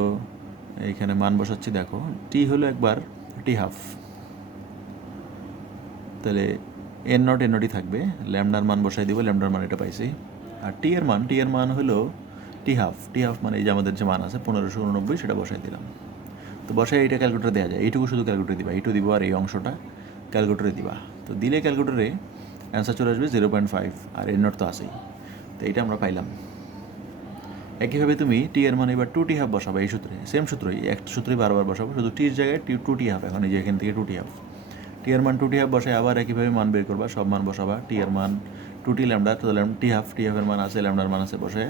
এইখানে মান বসাচ্ছি, দেখো টি হলো একবার টি হাফ, তাহলে এন নটই থাকবে, ল্যামডার মান বসাই দিব, ল্যামডার মান এটা পাইছি। আর টি এর মান হলো টি হাফ মানে এই যে আমাদের যে মান আছে 1589 সেটা বসাই দিলাম। তো বসাই এটা ক্যালকুলেটরে দেওয়া যায়, এইটুকু শুধু ক্যালকুলেটরে দিবা, এইটু দিব আর এই অংশটা ক্যালকুলেটরে দিবা। তো দিলে ক্যালকুলেটরে অ্যান্সার চলে আসবে 0.5, আর এন নট তো আসেই। তো তো এইটা আমরা পাইলাম। একইভাবে তুমি টি এর মান এবার 2t½ বসাবে এই সূত্রে, সেম সূত্রই, একটা সূত্রই বারবার বসাবো, শুধু টির জায়গায় 2t½ এখন এই যে এখান থেকে 2t½ টি এর মান 2t½ বসায় আবার একইভাবে মান বের করবা, সব মান বসাবা, টি এর মান 2t ল্যামডা, তো টি হাফ এর মান আছে, ল্যামডার মান আছে, বসে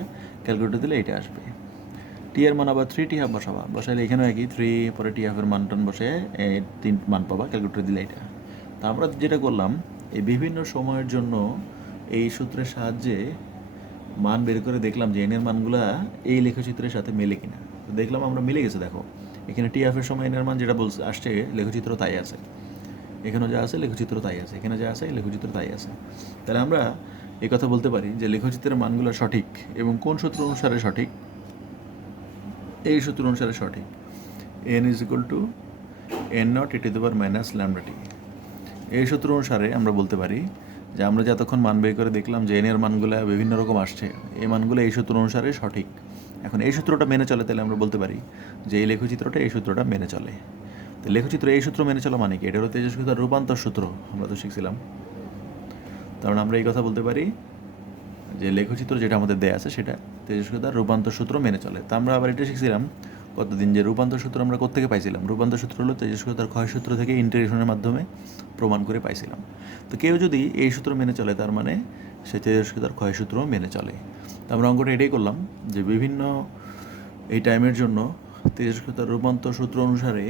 ক্যালকুলেটর দিলে এইটা আসবে। টি এর মান আবার 3t½ বসাবা, বসাইলে এখানেও একই 3 পরে টি হাফ এর মান টান বসে 3 মান পাবা, ক্যালকুলেটর দিলে এটা। তা আমরা যেটা করলাম, এই বিভিন্ন সময়ের জন্য এই সূত্রের সাহায্যে মান বের করে দেখলাম যে এনের মানগুলা এই লেখচিত্রের সাথে মেলে কিনা। তো দেখলাম আমরা মিলে গেছে। দেখো এখানে টি হাফ এর সময় এনের মান যেটা বলছে আসছে লেখচিত্র তাই আছে, এখানে যা আছে লেখচিত্র তাই আছে, এখানে যা আছে লেখচিত্র তাই আছে। তাহলে আমরা এই কথা বলতে পারি যে লেখচিত্রের মানগুলো সঠিক, এবং কোন সূত্র অনুসারে সঠিক? এই সূত্র অনুসারে সঠিক, n = n0 e⁻ λt। এই সূত্র অনুসারে আমরা বলতে পারি যে আমরা যতক্ষণ মান বের করে দেখলাম যে এনের মানগুলো বিভিন্ন রকম আসছে, এই মানগুলো এই সূত্র অনুসারে সঠিক। এখন এই সূত্রটা মেনে চলে, তাহলে আমরা বলতে পারি যে এই লেখচিত্রটা এই সূত্রটা মেনে চলে। তো লেখচিত্র এই সূত্র মেনে চলা মানে কি? এটা হলো তেজস্ক্রিয়তার রূপান্তর সূত্র, আমরা তো শিখছিলাম। কারণ আমরা এই কথা বলতে পারি যে লেখচিত্র যেটা আমাদের দেয়া আছে সেটা তেজস্ক্রিয়তার রূপান্তর সূত্র মেনে চলে। তা আমরা আবার এটা শিখছিলাম কতদিন, যে রূপান্তর সূত্র আমরা কোত্থেকে পাইছিলাম? রূপান্তর সূত্র হলো তেজস্ক্রিয়তার ক্ষয়সূত্র থেকে ইন্টিগ্রেশনের মাধ্যমে প্রমাণ করে পাইছিলাম। তো কেউ যদি এই সূত্র মেনে চলে, তার মানে সে তেজস্ক্রিয়তার ক্ষয়সূত্র মেনে চলে। তো আমরা অঙ্কটা এটাই করলাম যে বিভিন্ন এই টাইমের জন্য তেজস্ক্রিয়তার রূপান্তর সূত্র অনুসারে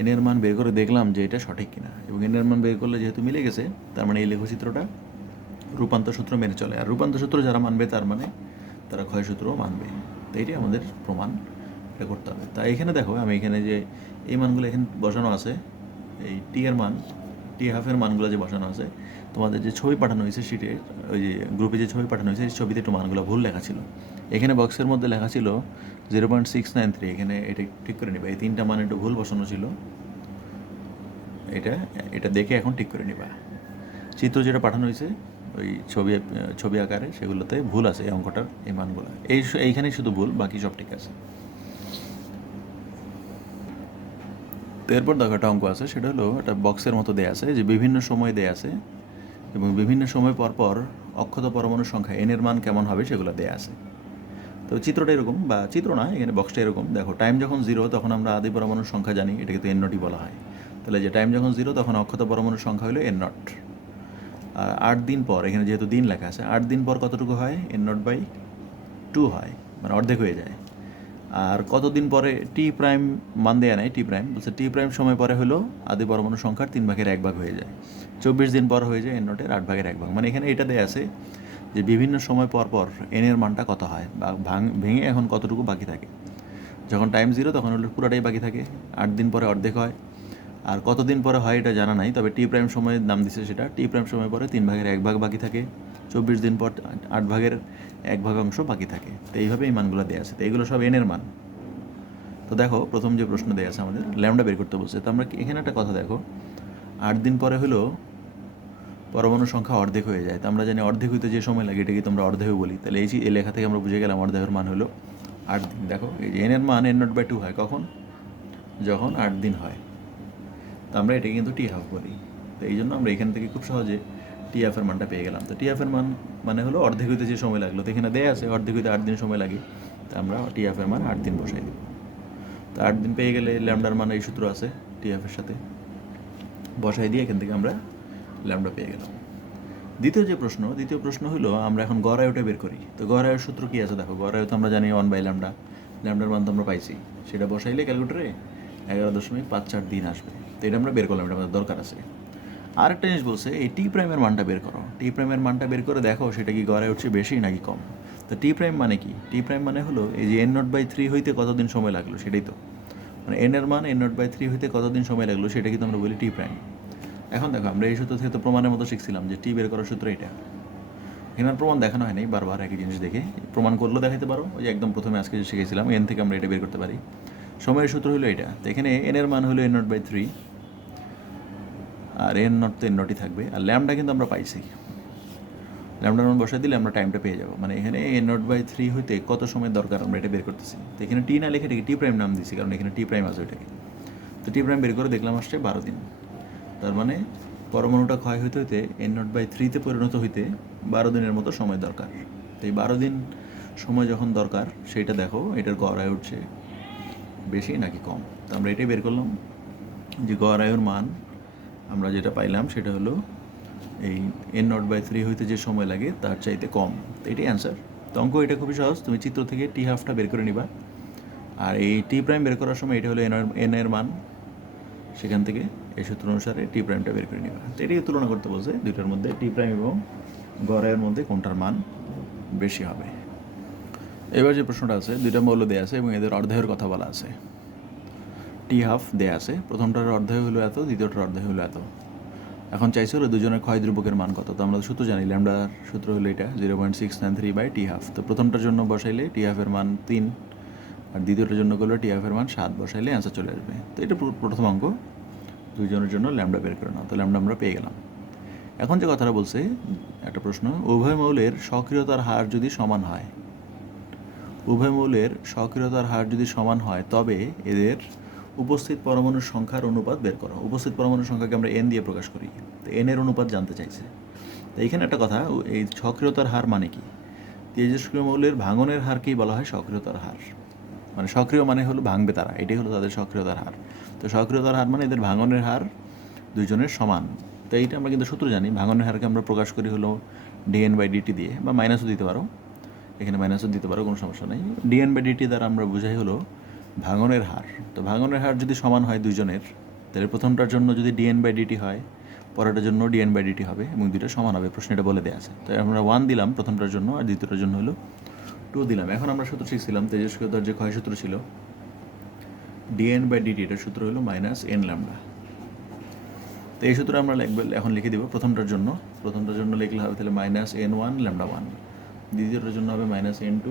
এনের মান বের করে দেখলাম যে এটা সঠিক কিনা, এবং এনের মান বের করলে যেহেতু মিলে গেছে, তার মানে এই লেখচিত্রটা রূপান্তর সূত্র মেনে চলে। আর রূপান্তর সূত্র যারা মানবে তার মানে তারা ক্ষয়সূত্রও মানবে। তো এইটাই আমাদের প্রমাণ, এটা করতে হবে। তাই এখানে দেখো আমি এখানে যে এই মানগুলো এখানে বসানো আছে, এই টি এর মান, টি হাফ এর মানগুলো যে বসানো আছে, তোমাদের যে ছবি পাঠানো হয়েছে শিটে, ওই যে গ্রুপে যে ছবি পাঠানো হয়েছে, এই ছবিতে একটু মানগুলো ভুল লেখা ছিল। এখানে বক্সের মধ্যে লেখা ছিল 0.693, এখানে এটা ঠিক করে নিবা, এই 3টা মান একটু ভুল বসানো ছিল, এটা দেখে এখন ঠিক করে নিবা। চিত্র যেটা পাঠানো হয়েছে ওই ছবি আকারে, সেগুলোতে ভুল আছে এই অঙ্কটার এই মানগুলো, এইখানেই শুধু ভুল, বাকি সব ঠিক আছে। তো এরপর দেখো একটা অঙ্ক আছে, সেটা হলো একটা বক্সের মতো দেয়া আছে, যে বিভিন্ন সময় দেয়া আছে এবং বিভিন্ন সময় পর পর অক্ষত পরমাণুর সংখ্যা এনের মান কেমন হবে সেগুলো দেয়া আছে। তো চিত্রটা এরকম, বা চিত্র না, এখানে বক্সটা এরকম। দেখো টাইম যখন 0 তখন আমরা আদি পরমাণুর সংখ্যা জানি, এটাকে তো n0 বলা হয়। তাহলে যে টাইম যখন 0 তখন অক্ষত পরমাণুর সংখ্যা হলো n0। আর 8 দিন পর, এখানে যেহেতু দিন লেখা আছে, 8 দিন পর কতটুকু হয়? n0/2 হয়, মানে অর্ধেক হয়ে যায়। আর কতদিন পরে টি প্রাইম মান দেয়া নেই, টি প্রাইম বলছে টি প্রাইম সময় পরে হলো আদি পরমাণু সংখ্যার 3/1 হয়ে যায়। 24 দিন পর হয়ে যায় n0-এর 8/1। মানে এখানে এটা দেয়া আছে যে বিভিন্ন সময় পর পর এনের মানটা কত হয়, বা ভেঙে এখন কতটুকু বাকি থাকে। যখন টাইম 0 তখন হলো পুরোটাই বাকি থাকে, 8 দিন পরে অর্ধেক হয়। আর কতদিন পরে হয় এটা জানা নাই, তবে টি প্রাইম সময়ের নাম দিছে সেটা, টি প্রাইম সময় পরে 3/1 বাকি থাকে, 24 দিন পর 8/1 অংশ বাকি থাকে। তো এইভাবে এই মানগুলো দেওয়া আছে। তো এইগুলো সব এনের মান। তো দেখো প্রথম যে প্রশ্ন দেওয়া আছে আমাদের, ল্যামডা বের করতে বলছে। তো আমরা এখানে একটা কথা দেখো, 8 দিন পরে হলো পরমাণু সংখ্যা অর্ধেক হয়ে যায়। তো আমরা জানি অর্ধেক হইতে যে সময় লাগে এটাকে তোমরা অর্ধেক বলি। তাহলে এই লেখা থেকে আমরা বুঝে গেলাম অর্ধেকের মান হলো 8 দিন। দেখো এই যে এনের মান n0/2 হয় কখন? যখন 8 দিন হয়। তো আমরা এটাকে কিন্তু টি হাফ বলি। তো এই জন্য আমরা এখান থেকে খুব সহজে টি হাফ এর মানটা পেয়ে গেলাম। তো টি হাফ এর মান মানে হলো অর্ধেক হইতে যে সময় লাগলো, তো এখানে দেয়া আছে অর্ধেক হইতে 8 দিন সময় লাগে। তো আমরা টি হাফ এর মান 8 দিন বসাই দিব। তো 8 দিন পেয়ে গেলে ল্যামডার মান এই সূত্র আছে টি হাফ এর সাথে বসাই দিয়ে এখান থেকে আমরা ল্যামডা পেয়ে গেলাম। দ্বিতীয় প্রশ্ন হলো আমরা এখন গড় আয়ুটা বের করি। তো গড় আয়ুর সূত্র কি আছে দেখো, গড় আয়ু তো আমরা জানি 1/λ, ল্যামডার মান তো আমরা পাইছি, সেটা বসাইলে ক্যালকুলেটরে 11.54 দিন আসবে। তো এটা আমরা বের করলাম, এটা আমাদের দরকার আছে। আরেকটা জিনিস বলছে, এই টি প্রাইমের মানটা বের করো। টি প্রাইমের মানটা বের করে দেখো সেটা কি গড়ে উঠছে বেশি নাকি কম। তো টি প্রাইম মানে কি? টি প্রাইম মানে হলো এই যে n0/3 হইতে কতদিন সময় লাগলো সেটাই তো, মানে n এর মান n0/3 হইতে কতদিন সময় লাগলো সেটা কিন্তু আমরা বলি টি প্রাইম। এখন দেখো আমরা এই সূত্র থেকে তো প্রমাণের মতো শিখছিলাম যে টি বের করার সূত্র এটা। এখানে প্রমাণ দেখানো হয়নি, বারবার একই জিনিস দেখে প্রমাণ করলেও দেখাতে পারো। ওই যে একদম প্রথমে আজকে যে শিখেছিলাম এন থেকে আমরা এটা বের করতে পারি। সময়ের সূত্র হলো এটা। তো এখানে এন এর মান হলো n0/3, আর n0 তো n0ই থাকবে। আর ল্যামডা কিন্তু আমরা পাইছি, ল্যামডার মান বসাই দিলে আমরা টাইমটা পেয়ে যাবো। মানে এখানে n0/3 হইতে কত সময় দরকার আমরা এটা বের করতেছি। তো এখানে টি না লিখে এটাকে টি প্রাইম নাম দিছি, কারণ এখানে টি প্রাইম আছে ওইটাকে। তো টি প্রাইম বের করে দেখলাম আসছে 12 দিন। তার মানে পরমাণুটা ক্ষয় হইতে হইতে n0/3-তে পরিণত হইতে 12 দিনের মতো সময় দরকার। তো এই 12 দিন সময় যখন দরকার সেইটা দেখো এটার গড় আয়ু হচ্ছে বেশি নাকি কম। তো আমরা এটাই বের করলাম যে গড় আয়ুর মান আমরা যেটা পাইলাম সেটা হলো এই n0/3 হইতে যে সময় লাগে তার চাইতে কম। তো এটাই অ্যান্সার। তো অঙ্ক এটা খুবই সহজ, তুমি চিত্র থেকে টি হাফটা বের করে নিবা, আর এই টি প্রাইম বের করার সময় এটা হলো এন এর মান, সেখান থেকে এই সূত্র অনুসারে টি প্রাইমটা বের করে নিবা। তো এটাকে তুলনা করতে বলছে দুইটার মধ্যে টি প্রাইম এবং গড় আয়ের মধ্যে কোনটার মান বেশি হবে। এবার যে প্রশ্নটা আছে, দুইটা মৌল দেয়া আছে এবং এদের অর্ধায়ের কথা বলা আছে। টি হাফ দেয়া আছে, প্রথমটার অর্ধায় হলো এত, দ্বিতীয়টার অর্ধায় হলো এত। এখন চাইছে হলো দুজনের ক্ষয় ধ্রুবকের মান কত। তো আমরা সূত্র জানি, ল্যামডার সূত্র হলো এটা 0.693/টি হাফ। তো প্রথমটার জন্য বসাইলে টি হাফের মান 3, আর দ্বিতীয়টার জন্য করলে টি হাফের মান 7 বসাইলে অ্যান্সার চলে আসবে। তো এটা প্রথম অঙ্ক, দুইজনের জন্য ল্যামডা বের করে নাও। তো ল্যামডা আমরা পেয়ে গেলাম। এখন যে কথাটা বলছে, একটা প্রশ্ন, উভয় মৌলের সক্রিয়তার হার যদি সমান হয়, উভয় মৌলের সক্রিয়তার হার যদি সমান হয় তবে এদের উপস্থিত পরমাণুর সংখ্যার অনুপাত বের করো। উপস্থিত পরমাণুর সংখ্যাকে আমরা এন দিয়ে প্রকাশ করি, তো এন এর অনুপাত জানতে চাইছে। তো এইখানে একটা কথা, এই সক্রিয়তার হার মানে কি? তেজস্ক্রিয় মৌলের ভাঙনের হারকেই বলা হয় সক্রিয়তার হার। মানে সক্রিয় মানে হলো ভাঙবে তারা, এটাই হলো তাদের সক্রিয়তার হার। তো সক্রিয়তার হার মানে এদের ভাঙনের হার দুইজনের সমান। তো এইটা আমরা কিন্তু সূত্র জানি, ভাঙনের হারকে আমরা প্রকাশ করি হলো dn/dt দিয়ে, বা মাইনাসও দিতে পারো, এখানে মাইনাসও দিতে পারো, কোনো সমস্যা নেই। dn/dt দ্বারা আমরা বুঝাই হলো ভাঙনের হার। তো ভাঙনের হার যদি সমান হয় দুইজনের, তাহলে প্রথমটার জন্য যদি dn/dt হয়, পরেরটার জন্য dn/dt হবে এবং দুইটা সমান হবে, প্রশ্ন এটা বলে দেওয়া আছে। তো আমরা 1 দিলাম প্রথমটার জন্য, আর দ্বিতীয়টার জন্য হলো 2 দিলাম। এখন আমরা সূত্র শিখছিলাম তেজস্ক্রিয়তার যে ক্ষয় সূত্র ছিল dn/dt, এটার সূত্র হলো -n ল্যামডা। তো এই সূত্র আমরা এখন লিখে দিব প্রথমটার জন্য লিখলে হবে তাহলে -n1 λ1, দ্বিতীয়টার জন্য হবে -n2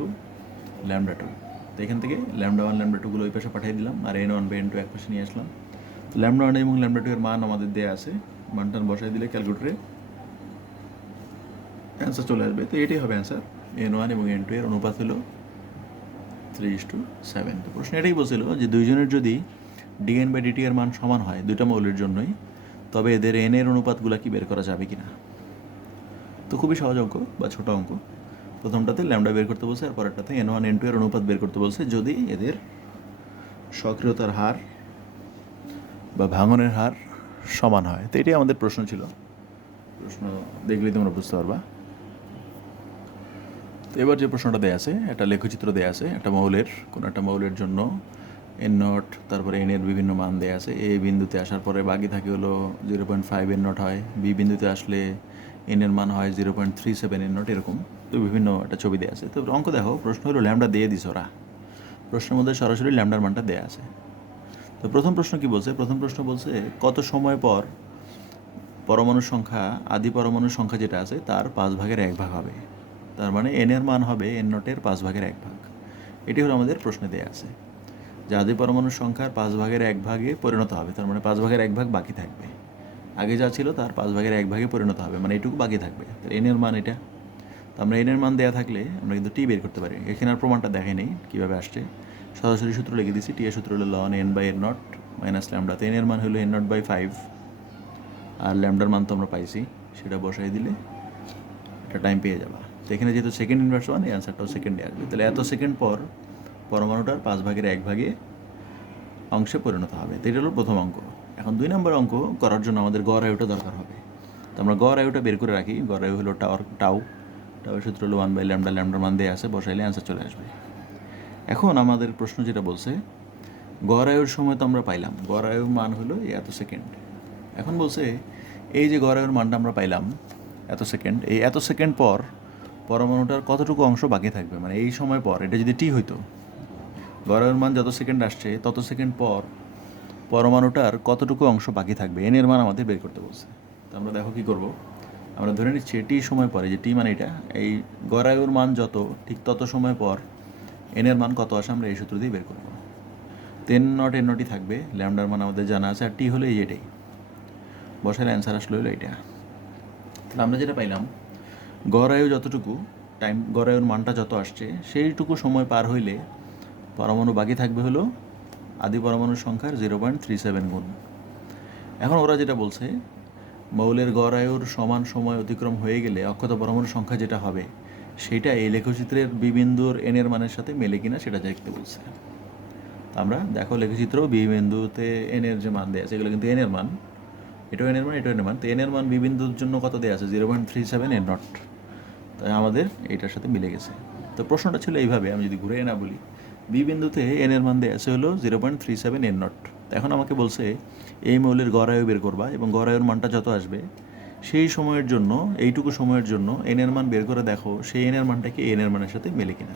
λ2। তো এখান থেকে λ1 λ2 গুলো ওই পাশে পাঠিয়ে দিলাম, আর n1 বা n2 এক পাশে নিয়ে আসলাম। তো λ1 এবং λ2 এর মান আমাদের দেওয়া আছে, মানটা বসাই দিলে ক্যালকুলেটরে অ্যান্সার চলে আসবে। তো এটাই হবে অ্যান্সার, n1 এবং n2 এর অনুপাত হলো 3:7। তো প্রশ্ন এটাই বলছিল যে দুইজনের যদি dn/dt এর মান সমান হয় দুইটা মৌলের জন্যই, তবে এদের n এর অনুপাতগুলো কি বের করা যাবে কিনা। তো খুবই সহজ অঙ্ক বা ছোট অঙ্ক। প্রথমটাতে ল্যামডা বের করতে বলছে, আর পরেরটাতে n1 n2 এর অনুপাত বের করতে বলছে যদি এদের সক্রিয়তার হার বা ভাঙনের হার সমান হয়। তো এটাই আমাদের প্রশ্ন ছিল, প্রশ্ন দেখলেই তোমরা বুঝতে পারবা। তো এবার যে প্রশ্নটা দেয়া আছে, একটা লেখচিত্র দেয়া আছে, একটা মৌলের, কোনো একটা মৌলের জন্য n0, তারপরে n এর বিভিন্ন মান দেয়া আছে। এ বিন্দুতে আসার পরে বাকি থাকে হলো 0.5 n0 হয়, বি বিন্দুতে আসলে n এর মান হয় 0.37 n0, এরকম। তো বিভিন্ন একটা ছবি দেয়া আছে। তো অঙ্ক দেখো, প্রশ্ন হলো ল্যামডা দিয়ে দিস ওরা, প্রশ্নের মধ্যে সরাসরি ল্যামডার মানটা দেয়া আছে। তো প্রথম প্রশ্ন কি বলছে? প্রথম প্রশ্ন বলছে কত সময় পর পরমাণুর সংখ্যা, আদি পরমাণুর সংখ্যা যেটা আছে তার 5/1 হবে। তার মানে n এর মান হবে n0 এর 5/1। এটি হলো আমাদের প্রশ্নে দেয়া আছে যে আদি পরমাণুর সংখ্যার 5/1 পরিণত হবে, তার মানে 5/1 বাকি থাকবে। আগে যা ছিল তার 5/1 পরিণত হবে, মানে এটুকু বাকি থাকবে। তাহলে n এর মান এটা। তো আমরা n এর মান দেওয়া থাকলে আমরা কিন্তু টি বের করতে পারি। এখানে আর প্রমাণটা দেখাই নেই কীভাবে আসছে, সরাসরি সূত্র লিখে দিচ্ছি। টি এর সূত্র হলো ln n/n0 মাইনাস ল্যামডা। তো n এর মান হলো n0/5, আর ল্যামডার মান তো আমরা পাইছি, সেটা বসাই দিলে একটা টাইম পেয়ে যাবা। তো এখানে যেহেতু সেকেন্ড ইনভার্স 1, এই অ্যান্সারটাও সেকেন্ডে আসবে। তাহলে এত সেকেন্ড পর পরমাণুটার 5/1 অংশে পরিণত হবে। তো এটা হলো প্রথম অঙ্ক। এখন 2 নম্বর অঙ্ক করার জন্য আমাদের গড় আয়ুটা দরকার হবে। তো আমরা গড় আয়ুটা বের করে রাখি। গড় আয়ু হলো টাউয়ের সূত্র হলো 1/λ, ল্যামডার মান দিয়ে আসে, বসাইলে অ্যান্সার চলে আসবে। এখন আমাদের প্রশ্ন যেটা বলছে, গড় আয়ুর সময় তো আমরা পাইলাম, গড় আয়ুর মান হলো এত সেকেন্ড। এখন বলছে এই যে গড় আয়ুর মানটা আমরা পাইলাম এত সেকেন্ড, এই এত সেকেন্ড পর পরমাণুটার কতটুকু অংশ বাকি থাকবে, মানে এই সময় পর, এটা যদি টি হইতো, গড় আয়ুর মান যত সেকেন্ড আসছে তত সেকেন্ড পর পরমাণুটার কতটুকু অংশ বাকি থাকবে, এন এর মান আমাদের বের করতে বলছে। তো আমরা দেখো কী করবো, আমরা ধরে নিচ্ছি টি সময় পরে, যে টি মানে এটা, এই গড় আয়ুর মান যত, ঠিক তত সময় পর এন এর মান কত আসে আমরা এই সূত্র দিয়ে বের করবো। n0 n0ই থাকবে, ল্যামডার মান আমাদের জানা আছে, আর টি হলো এটাই, বসালে অ্যান্সার আসলে হলো এটা। তাহলে আমরা যেটা পাইলাম, গড় আয়ু যতটুকু টাইম, গড় আয়ুর মানটা যত আসছে সেইটুকু সময় পার হইলে পরমাণু বাকি থাকবে হলো আদি পরমাণুর সংখ্যার 0.37 গুণ। এখন ওরা যেটা বলছে, মৌলের গড় আয়ুর সমান সময় অতিক্রম হয়ে গেলে অক্ষত পরমাণুর সংখ্যা যেটা হবে সেটা এই লেখচিত্রের বি বিন্দুর এনের মানের সাথে মেলে কিনা সেটা দেখতে বলছে। আমরা দেখো লেখচিত্র বি বিন্দুতে এনের যে মান দেওয়া আছে এগুলো কিন্তু এনের মান, এটাও এনের মান, এটাও এনের মান। তো এনের মান বি বিন্দুর জন্য কত দেওয়া আছে? 0.37 এন নট। তাই আমাদের এইটার সাথে মিলে গেছে। তো প্রশ্নটা ছিল এইভাবে, আমি যদি ঘুরে না বলি, বি বিন্দুতে এনের মান দেওয়া আছে হলো 0.37 এন নট। এখন আমাকে বলছে এই মৌলের গড় আয়ু বের করবা এবং গড় আয়ুর মানটা যত আসবে সেই সময়ের জন্য, এইটুকু সময়ের জন্য এনের মান বের করে দেখো সেই এনের মানটা কি এনের মানের সাথে মেলে কিনা,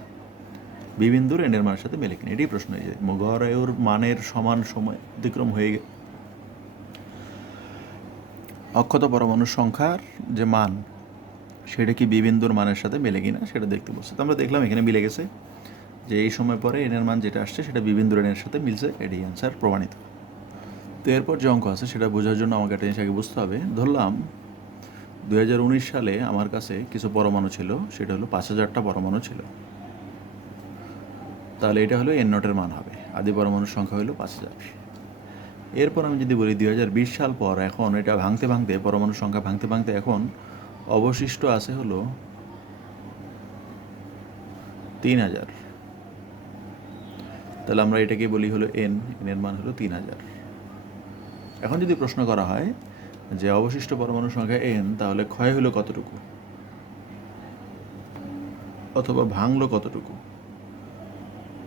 বি বিন্দুর এনের মানের সাথে মেলে কিনা। এটাই প্রশ্ন। এই যে গড় আয়ুর মানের সমান সময় অতিক্রম হয়ে অক্ষত পরমাণুর সংখ্যার যে মান সেটা কি বি বিন্দুর মানের সাথে মেলে কিনা সেটা দেখতে বলছে। তো আমরা দেখলাম এখানে মিলে গেছে, যে এই সময় পরে এনের মান যেটা আসছে সেটা বি বিন্দুর এনের সাথে মিলছে, এটাই অ্যান্সার প্রমাণিত। তো এরপর যে অঙ্ক আছে সেটা বোঝার জন্য আমাকে একটা জিনিস আগে বুঝতে হবে। ধরলাম 2019 সালে আমার কাছে কিছু পরমাণু ছিল, সেটা হলো 5000টা পরমাণু ছিল। তাহলে এটা হলো এন নটের মান হবে, আদি পরমাণুর সংখ্যা হলো 5000। এরপর আমি যদি বলি 2020 সাল পর, এখন এটা ভাঙতে ভাঙতে, পরমাণুর সংখ্যা ভাঙতে ভাঙতে এখন অবশিষ্ট আছে হলো 3000। তাহলে আমরা এটাকে বলি হলো এনের মান হলো 3000। এখন যদি প্রশ্ন করা হয় যে অবশিষ্ট পরমাণুর সংখ্যা এন, তাহলে ক্ষয় হলো কতটুকু অথবা ভাঙলো কতটুকু,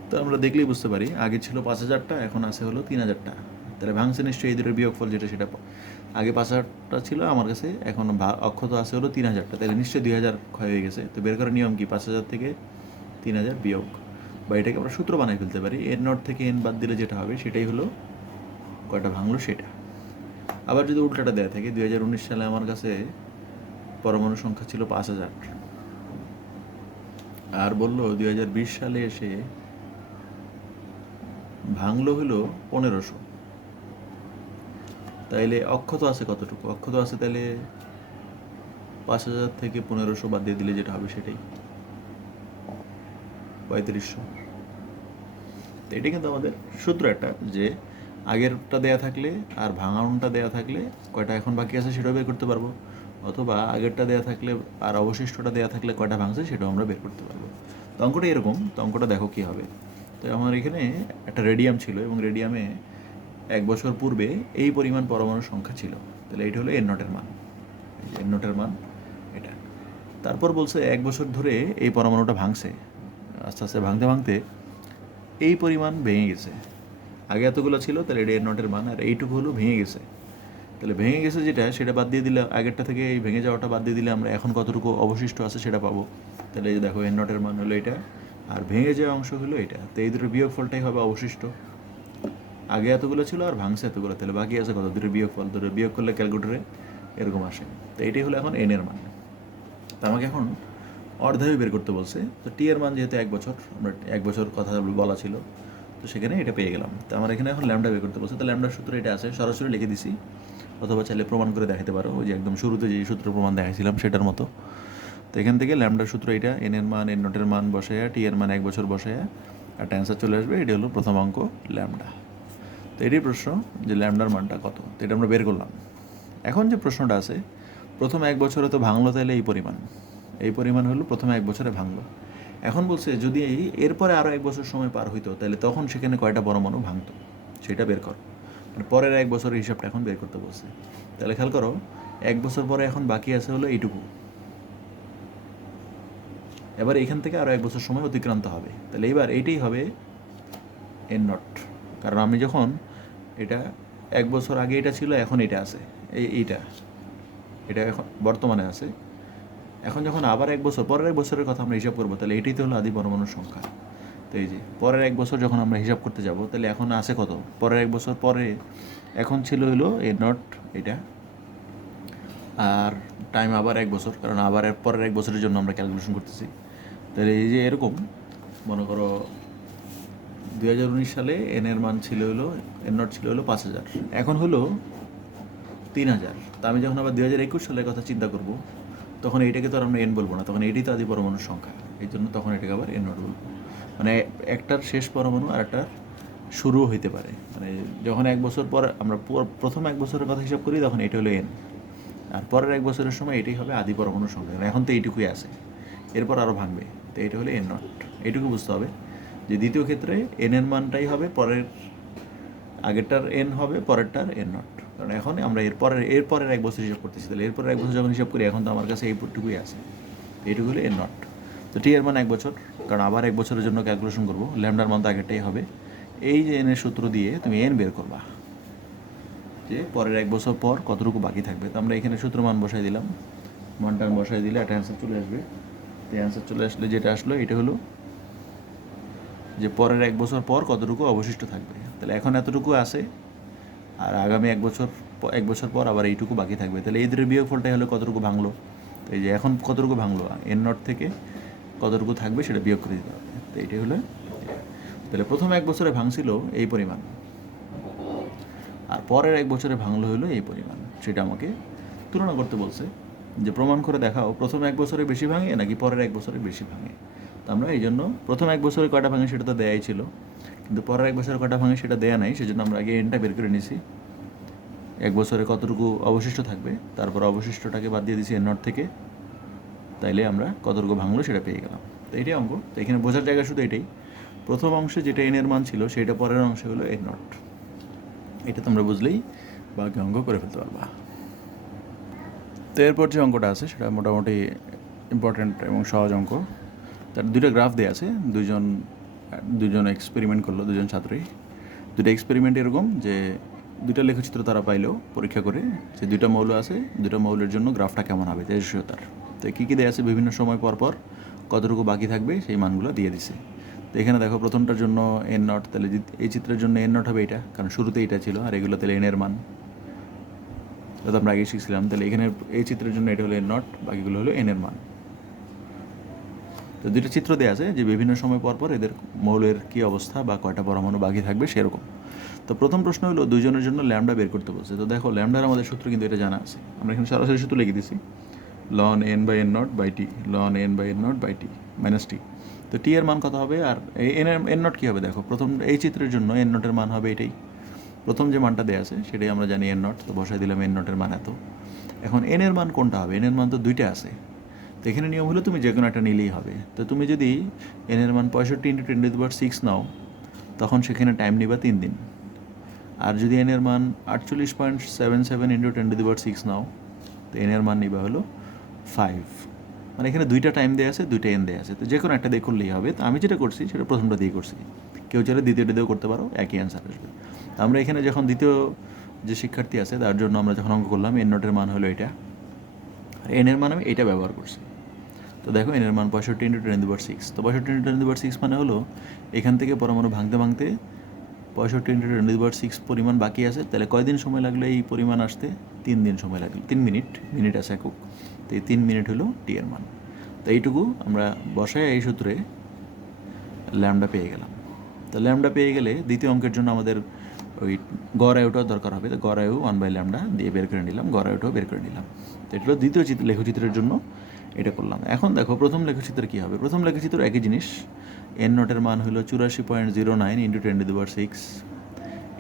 তো আমরা দেখলেই বুঝতে পারি আগে ছিল 5000টা, এখন আছে হলো 3000টা। তাহলে ভাঙছে নিশ্চয়ই এই দুটোর বিয়োগফল যেটা, সেটা আগে 5000টা ছিল আমার কাছে, এখন অক্ষত আছে হলো 3000টা, তাহলে নিশ্চয়ই 2000 ক্ষয় হয়ে গেছে। তো বের করার নিয়ম কি? 5000 থেকে 3000 বিয়োগ, বা এটাকে আমরা সূত্র বানিয়ে ফেলতে পারি, এন নট থেকে এন বাদ দিলে যেটা হবে সেটাই হলো কয়টা ভাঙলো সেটা। আবার যদি উল্টাটা দেওয়া থাকে, 2019 সালে আমার কাছে পরমাণু সংখ্যা ছিল 5000, আর বললো 2020 সালে এসে ভাঙলো হলো 1500, তাইলে অক্ষত আছে কতটুকু? অক্ষত আছে তাহলে 5000 থেকে 1500 বাদ দিয়ে দিলে যেটা হবে সেটাই 3500। তো এটা কিন্তু আমাদের সূত্র একটা, যে আগেরটা দেয়া থাকলে আর ভাঙানোটা দেয়া থাকলে কয়টা এখন বাকি আছে সেটাও বের করতে পারবো, অথবা আগেরটা দেয়া থাকলে আর অবশিষ্টটা দেয়া থাকলে কয়টা ভাঙছে সেটাও আমরা বের করতে পারবো। তো অঙ্কটা এরকম। তো অঙ্কটা দেখো কী হবে। তো আমার এখানে একটা রেডিয়াম ছিল এবং রেডিয়ামে 1 বছর পূর্বে এই পরিমাণ পরমাণুর সংখ্যা ছিল। তাহলে এইটা হলো এন নটের মান, এন নটের মান এটা। তারপর বলছে 1 বছর ধরে এই পরমাণুটা ভাঙছে, আস্তে আস্তে ভাঙতে ভাঙতে এই পরিমাণ ভেঙে গেছে। আগে এতগুলো ছিল, তাহলে এটা এর নটের মান, আর এইটুকু হলো ভেঙে গেছে। তাহলে ভেঙে গেছে যেটা, সেটা বাদ দিয়ে দিলে, আগেরটা থেকে এই ভেঙে যাওয়াটা বাদ দিয়ে দিলে আমরা এখন কতটুকু অবশিষ্ট আছে সেটা পাবো। তাহলে এই যে দেখো এর নটের মান হলো এটা, আর ভেঙে যাওয়া অংশ হলো এটা। তো এই দুটোর বিয়োগফলটাই হবে অবশিষ্ট। আগে এতগুলো ছিল আর ভাঙছে এতগুলো, তাহলে বাকি আছে কত? দুটোর বিয়োগফল। দুটো বিয়োগ করলে ক্যালকুলেটরে এরকম আসে। তো এইটাই হলো এখন এন এর মান। তো আমাকে এখন অর্ধায়ু বের করতে বলছে। তো টি এর মান যেহেতু 1 বছর, আমরা 1 বছর কথা বলা ছিল, তো সেখানে এটা পেয়ে গেলাম। তো আমার এখানে এখন ল্যামডা বের করতে বলছে। তো ল্যামডার সূত্র এটা আছে, সরাসরি লিখে দিছি, অথবা চাইলে প্রমাণ করে দেখাতে পারো, ওই যে একদম শুরুতে যে সূত্র প্রমাণ দেখাইছিলাম সেটার মতো। তো এখান থেকে ল্যামডার সূত্র এটা, এন এর মান, এন নটের মান বসায়া, টি এর মান 1 বছর বসায়া, একটা অ্যান্সার চলে আসবে। এটি হলো প্রথম অঙ্ক ল্যামডা। তো এটাই প্রশ্ন যে ল্যামডার মানটা কত, তো এটা আমরা বের করলাম। এখন যে প্রশ্নটা আছে, প্রথম 1 বছরে তো ভাঙলো, তাহলে এই পরিমাণ হলো প্রথমে 1 বছরে ভাঙলো। এখন বলছে যদি এরপরে আরও 1 বছর সময় পার হইতো, তাহলে তখন সেখানে কয়টা পরমাণু ভাঙতো সেটা বের করো। মানে পরের 1 বছরের হিসাবটা এখন বের করতে বলছে। তাহলে খেয়াল করো, 1 বছর পরে এখন বাকি আছে হলো এইটুকু। এবার এখান থেকে আরও 1 বছর সময় অতিক্রান্ত হবে, তাহলে এইবার এইটাই হবে এন নট। কারণ আমি যখন এটা 1 বছর আগে এটা ছিল, এখন এটা আছে, এইটা এখন বর্তমানে আছে। এখন যখন আবার 1 বছর পরের 1 বছরের কথা আমরা হিসাব করবো, তাহলে এটাই তো হলো আদি পরমাণুর সংখ্যা। তো এই যে পরের 1 বছর যখন আমরা হিসাব করতে যাব, তাহলে এখন আছে কত? পরের 1 বছর পরে এখন ছিল হলো এ নট এটা, আর টাইম আবার 1 বছর, কারণ আবার পরের 1 বছরের জন্য আমরা ক্যালকুলেশন করতেছি। তাহলে এই যে এরকম মনে করো 2019 সালে এনের মান ছিল হলো, এন নট ছিল হলো 5000, এখন হলো 3000। তা আমি যখন আবার 2021 সালের কথা চিন্তা করব, তখন এইটাকে তো আর আমরা এন বলবো না, তখন এটাই তো আদি পরমাণুর সংখ্যা। এই জন্য তখন এটাকে আবার এন নট বলবো। মানে একটার শেষ পরমাণু আর একটা শুরুও হইতে পারে। মানে যখন 1 বছর পর আমরা প্রথম 1 বছরের কথা হিসাব করি, তখন এটা হলো এন, আর পরের 1 বছরের সময় এটাই হবে আদি পরমাণুর সংখ্যা। এখন তো এইটুকুই আছে, এরপর আরও ভাঙবে, তো এটা হলো এন নট। এইটুকু বুঝতে হবে যে দ্বিতীয় ক্ষেত্রে এনের মানটাই হবে পরের, আগেরটার এন হবে, পরেরটার এন নট। কারণ এখন আমরা এরপরের 1 বছর হিসাব করতেছি, তাহলে এরপরের 1 বছর যখন হিসাব করি এখন তো আমার কাছে এইটুকুই আছে, এইটুকু হলো এন নট। তো টি এর মান 1 বছর, কারণ আবার 1 বছরের জন্য ক্যালকুলেশন করবো, ল্যামডার মান তো আগেরটাই হবে। এই যে এনের সূত্র দিয়ে তুমি এন বের করবা, যে পরের 1 বছর পর কতটুকু বাকি থাকবে। তো আমরা এখানে সূত্র মান বসাই দিলাম, মানটান বসাই দিলে একটা অ্যান্সার চলে আসবে। তো অ্যান্সার চলে আসলে যেটা আসলো এটা হলো যে পরের 1 বছর পর কতটুকু অবশিষ্ট থাকবে। তাহলে এখন এতটুকু আছে, আর আগামী 1 বছর পর আবার এইটুকু বাকি থাকবে। তাহলে এই দুটোর বিয়োগফলটাই হলো কতটুকু ভাঙলো। তো এই যে এখন কতটুকু ভাঙলো, এন নট থেকে কতটুকু থাকবে সেটা বিয়োগ করে দিতে হবে। তো এইটাই হলো, তাহলে প্রথম 1 বছরে ভাঙছিল এই পরিমাণ, আর পরের 1 বছরে ভাঙলো হলো এই পরিমাণ। সেটা আমাকে তুলনা করতে বলছে, যে প্রমাণ করে দেখাও প্রথম 1 বছরে বেশি ভাঙে নাকি পরের 1 বছরে বেশি ভাঙে। তো আমরা এই জন্য প্রথম 1 বছরে কয়টা ভাঙে সেটা তো দেয়াই ছিল, কিন্তু পরের 1 বছরে কয়টা ভাঙে সেটা দেয়া নাই, সেজন্য আমরা আগে এনটা বের করে নিছি, 1 বছরে কতটুকু অবশিষ্ট থাকবে, তারপর অবশিষ্টটাকে বাদ দিয়ে দিছি এন নট থেকে, তাইলে আমরা কতটুকু ভাঙলো সেটা পেয়ে গেলাম। তো এটাই অঙ্ক। তো এখানে বোঝার জায়গা শুধু এটাই, প্রথম অংশে যেটা এন এর মান ছিল সেটা পরের অংশে হলো এন নট। এটা তোমরা বুঝলেই বাকি অঙ্ক করে ফেলতে পারবা। তো এরপর যে অঙ্কটা আছে সেটা মোটামুটি ইম্পর্ট্যান্ট এবং সহজ অঙ্ক। তার দুটো গ্রাফ দেওয়া আছে, দুজন এক্সপেরিমেন্ট করলো, দুজন ছাত্রই। দুটো এক্সপেরিমেন্ট এরকম যে দুইটা লেখচিত্র তারা পাইলো পরীক্ষা করে, যে দুইটা মৌল আছে, দুটো মৌলের জন্য গ্রাফটা কেমন হবে তেজস্ক্রিয়তার। তো কী কী দেওয়া আছে, বিভিন্ন সময় পর পর কতটুকু বাকি থাকবে সেই মানগুলো দিয়ে দিছে। তো এখানে দেখো প্রথমটার জন্য এন নট, তাহলে এই চিত্রের জন্য এন নট হবে এটা, কারণ শুরুতে এটা ছিল, আর এগুলো তাহলে এন এর মান, এটা তো আমরা আগে শিখছিলাম। তাহলে এখানে এই চিত্রের জন্য এটা হলো এন নট, বাকিগুলো হলো এন এর মান। তো দুটো চিত্র দেওয়া আছে যে বিভিন্ন সময় পর পর এদের মৌলের কী অবস্থা বা কয়টা পরমাণু বাকি থাকবে সেরকম। তো প্রথম প্রশ্ন হলো দুইজনের জন্য ল্যামডা বের করতে বলছে। তো দেখো ল্যামডার আমাদের সূত্র কিন্তু এটা জানা আছে, আমরা এখানে সরাসরি সূত্র লিখে দিছি, ln N by N naught by T, ln N by N naught by T minus T. তো টি এর মান কত হবে, আর এন নট কী হবে দেখো, প্রথম এই চিত্রের জন্য এন নটের মান হবে এটাই, প্রথম যে মানটা দেওয়া আছে সেটাই আমরা জানি এন নট। তো বসাই দিলাম এন নটের মান এত। এখন এন এর মান কোনটা হবে, এন এর মান তো দুইটা আছে, তো এখানে নিয়ম হলো তুমি যে কোনো একটা নিলেই হবে। তো তুমি যদি এন এর মান 65 × 10⁻⁶ নাও, তখন সেখানে টাইম নিবা 3 দিন। আর যদি এন এর মান 48.77 × 10⁻⁶ নাও, তো এন এর মান নিবা হলো 5। মানে এখানে দুইটা টাইম দেওয়া আছে, দুইটা এন দেওয়া আছে, তো যে কোনো একটা দিয়ে করলেই হবে। তো আমি যেটা করছি সেটা প্রথমটা দিয়ে করছি, কেউ চাইলে দ্বিতীয়টা দিয়েও করতে পারো, একই অ্যান্সার আসবে। তো আমরা এখানে যখন দ্বিতীয় যে শিক্ষার্থী আছে তার জন্য আমরা যখন অঙ্ক করলাম, এন নটের মান হলো এটা, আর এন এর মান আমি এটা ব্যবহার করছি। তো দেখো এন এর মান 65 × 10⁻⁶। তো 65 × 10⁻⁶ মানে হলো এখান থেকে পরমাণু ভাঙতে ভাঙতে 65 × 10⁻⁶ পরিমাণ বাকি আছে। তাহলে কয়দিন সময় লাগলো এই পরিমাণ আসতে, 3 দিন সময় লাগলো, 3 মিনিট, মিনিট আছে একক। তো এই 3 মিনিট হলো টি এর মান। তো এইটুকু আমরা বসায় এই সূত্রে ল্যামডা পেয়ে গেলাম। তো ল্যামডা পেয়ে গেলে দ্বিতীয় অঙ্কের জন্য আমাদের ওই গড় আয়ুটাও দরকার হবে। তো গড় আয়ু 1/λ দিয়ে বের করে নিলাম, গড় আয়ুটাও বের করে নিলাম। তো এটা হলো দ্বিতীয় লেখচিত্রের জন্য এটা করলাম। এখন দেখো প্রথম লেখচিত্র কী হবে, প্রথম লেখচিত্র একই জিনিস, এন নটের মান হলো 84.09 × 10⁻⁶।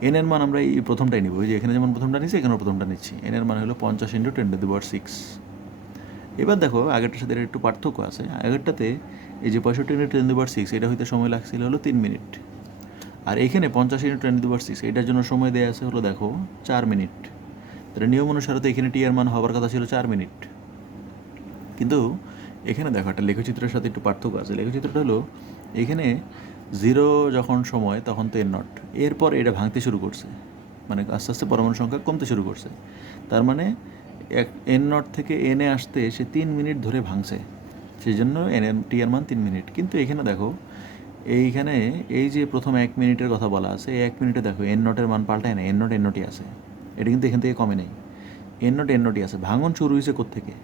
এন এর মান আমরা এই প্রথমটাই নিব, যে এখানে যেমন প্রথমটা নিচ্ছি এখানেও প্রথমটা নিচ্ছি। এন এর মান হলো 50 × 10⁻⁶। এবার দেখো আগেরটার সাথে একটু পার্থক্য আছে, আগেরটাতে এই যে 65 × 10⁻⁶ এটা হইতে সময় লাগছিল হলো 3 মিনিট, আর এখানে 50 × 10⁻⁶ এটার জন্য সময় দেওয়া আছে হলো দেখো 4 মিনিট। তাহলে নিয়ম অনুসারে তো এখানে টি এর মান হওয়ার কথা ছিল 4 মিনিট, কিন্তু এখানে দেখো একটা লেখচিত্রের সাথে একটু পার্থক্য আছে। লেখচিত্রটা হলো এখানে 0 যখন সময় তখন তো এন নট, এরপর এটা ভাঙতে শুরু করছে, মানে আস্তে আস্তে পরমাণু সংখ্যা কমতে শুরু করছে। তার মানে এন নট থেকে এনে আসতে সে 3 মিনিট ধরে ভাঙছে, সেই জন্য টি এর মান 3 মিনিট। কিন্তু এখানে দেখো এইখানে এই যে প্রথম 1 মিনিটের কথা বলা আছে, এই 1 মিনিটে দেখো এন নটের মান পাল্টায় না, এন নটই আছে, এটা কিন্তু এখান থেকে কমে নেই, এন নটই আছে। ভাঙন শুরু হয়েছে কোত্থেকে,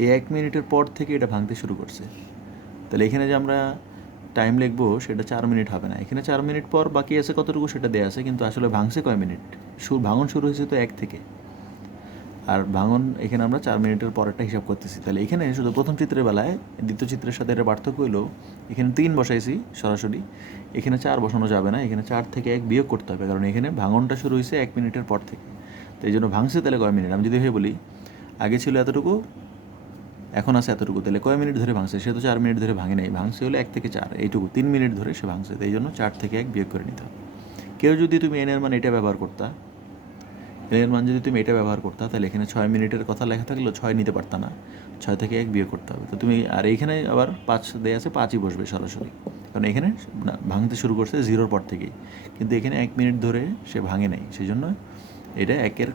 এই 1 মিনিটের পর থেকে এটা ভাঙতে শুরু করছে। তাহলে এখানে যে আমরা টাইম লিখবো সেটা 4 মিনিট হবে না, এখানে 4 মিনিট পর বাকি আছে কতটুকু সেটা দেওয়া আছে, কিন্তু আসলে ভাঙছে কয় মিনিট, ভাঙন শুরু হয়েছে তো 1 থেকে, আর ভাঙন এখানে আমরা 4 মিনিটের পরেরটা হিসাব করতেছি। তাহলে এখানে শুধু প্রথম চিত্রের বেলায় দ্বিতীয় চিত্রের সাথে এটা পার্থক্য হলো এখানে 3 বসাইছি সরাসরি, এখানে 4 বসানো যাবে না, এখানে 4 থেকে 1 বিয়োগ করতে হবে, কারণ এখানে ভাঙনটা শুরু হয়েছে 1 মিনিটের পর থেকে। তো এই জন্য ভাঙছে তাহলে কয় মিনিট, আমি যদি ভেবে বলি আগে ছিল এতটুকু, এখন আছে এতটুকু, তাহলে কয় মিনিট ধরে ভাঙছে? সে তো 4 মিনিট ধরে ভাঙে নাই, ভাঙছে হলো 1 থেকে 4, এইটুকু 3 মিনিট ধরে সে ভাঙছে, তাই জন্য 4 থেকে 1 বিয়োগ করে নিতে হবে। কেউ যদি তুমি এন এর মান এটা ব্যবহার করতা, এন এর মান যদি তুমি এটা ব্যবহার করতা, তাহলে এখানে 6 মিনিটের কথা লেখা থাকলেও 6 নিতে পারতা না, 6 থেকে 1 বিয়োগ করতে হবে। তো তুমি আর এইখানে আবার 5 দেয়া আছে, 5ই বসবে সরাসরি, কারণ এখানে ভাঙতে শুরু করছে 0-র পর থেকেই, কিন্তু এখানে 1 মিনিট ধরে সে ভাঙে নাই, সেই জন্য এটা 1-এর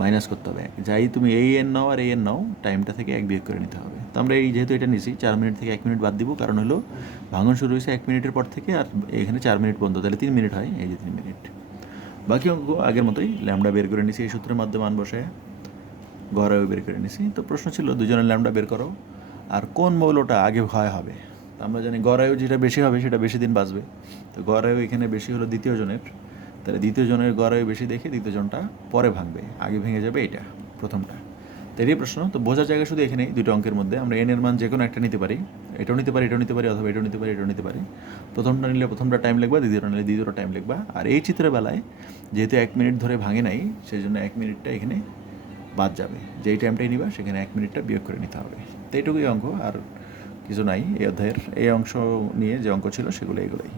মাইনাস করতে হবে। যাই তুমি এই এন নাও আর এই এন নাও, টাইমটা থেকে 1 বিয়োগ করে নিতে হবে। তো আমরা এই যেহেতু এটা নিছি, 4 মিনিট থেকে 1 মিনিট বাদ দিব, কারণ হলো ভাঙন শুরু হয়েছে 1 মিনিটের পর থেকে, আর এখানে 4 মিনিট পর্যন্ত, তাহলে 3 মিনিট হয়, এই যে 3 মিনিট। বাকি অঙ্ক আগের মতোই, ল্যামডা বের করে নিছি এই সূত্রের মাধ্যমে, মান বসায় গড়ায়ও বের করে নিছি। তো প্রশ্ন ছিল দুজনের ল্যামডা বের করো আর কোন মৌলটা আগে ক্ষয় হবে। তো আমরা জানি গড়ায়ু যেটা বেশি হবে সেটা বেশি দিন বাঁচবে, তো গড়ায়ু এখানে বেশি হলো দ্বিতীয় জনের, তাহলে দ্বিতীয় জনের গড়ায়ু বেশি দেখে দ্বিতীয় জনটা পরে ভাঙবে, আগে ভেঙে যাবে এটা প্রথমটা। তো এটাই প্রশ্ন। তো বোঝার জায়গা শুধু এখানেই, দুটো অঙ্কের মধ্যে আমরা এন এর মান যে কোনো একটা নিতে পারি, এটাও নিতে পারি, এটাও নিতে পারি, অথবা এটাও নিতে পারি, এটাও নিতে পারি। প্রথমটা নিলে প্রথমটা টাইম লিখবা, দ্বিতীয়টা নিলে দ্বিতীয়টা টাইম লিখবা। আর এই চিত্রের বেলায় যেহেতু 1 মিনিট ধরে ভাঙে নাই, সেই জন্য 1 মিনিটটা এখানে বাদ যাবে, যেই টাইমটাই নিবা সেখানে 1 মিনিটটা বিয়োগ করে নিতে হবে। তো এইটুকুই অঙ্ক, আর কিছু নাই এই অধ্যায়ের। এই অংশ নিয়ে যে অঙ্ক ছিল সেগুলো এগুলোই।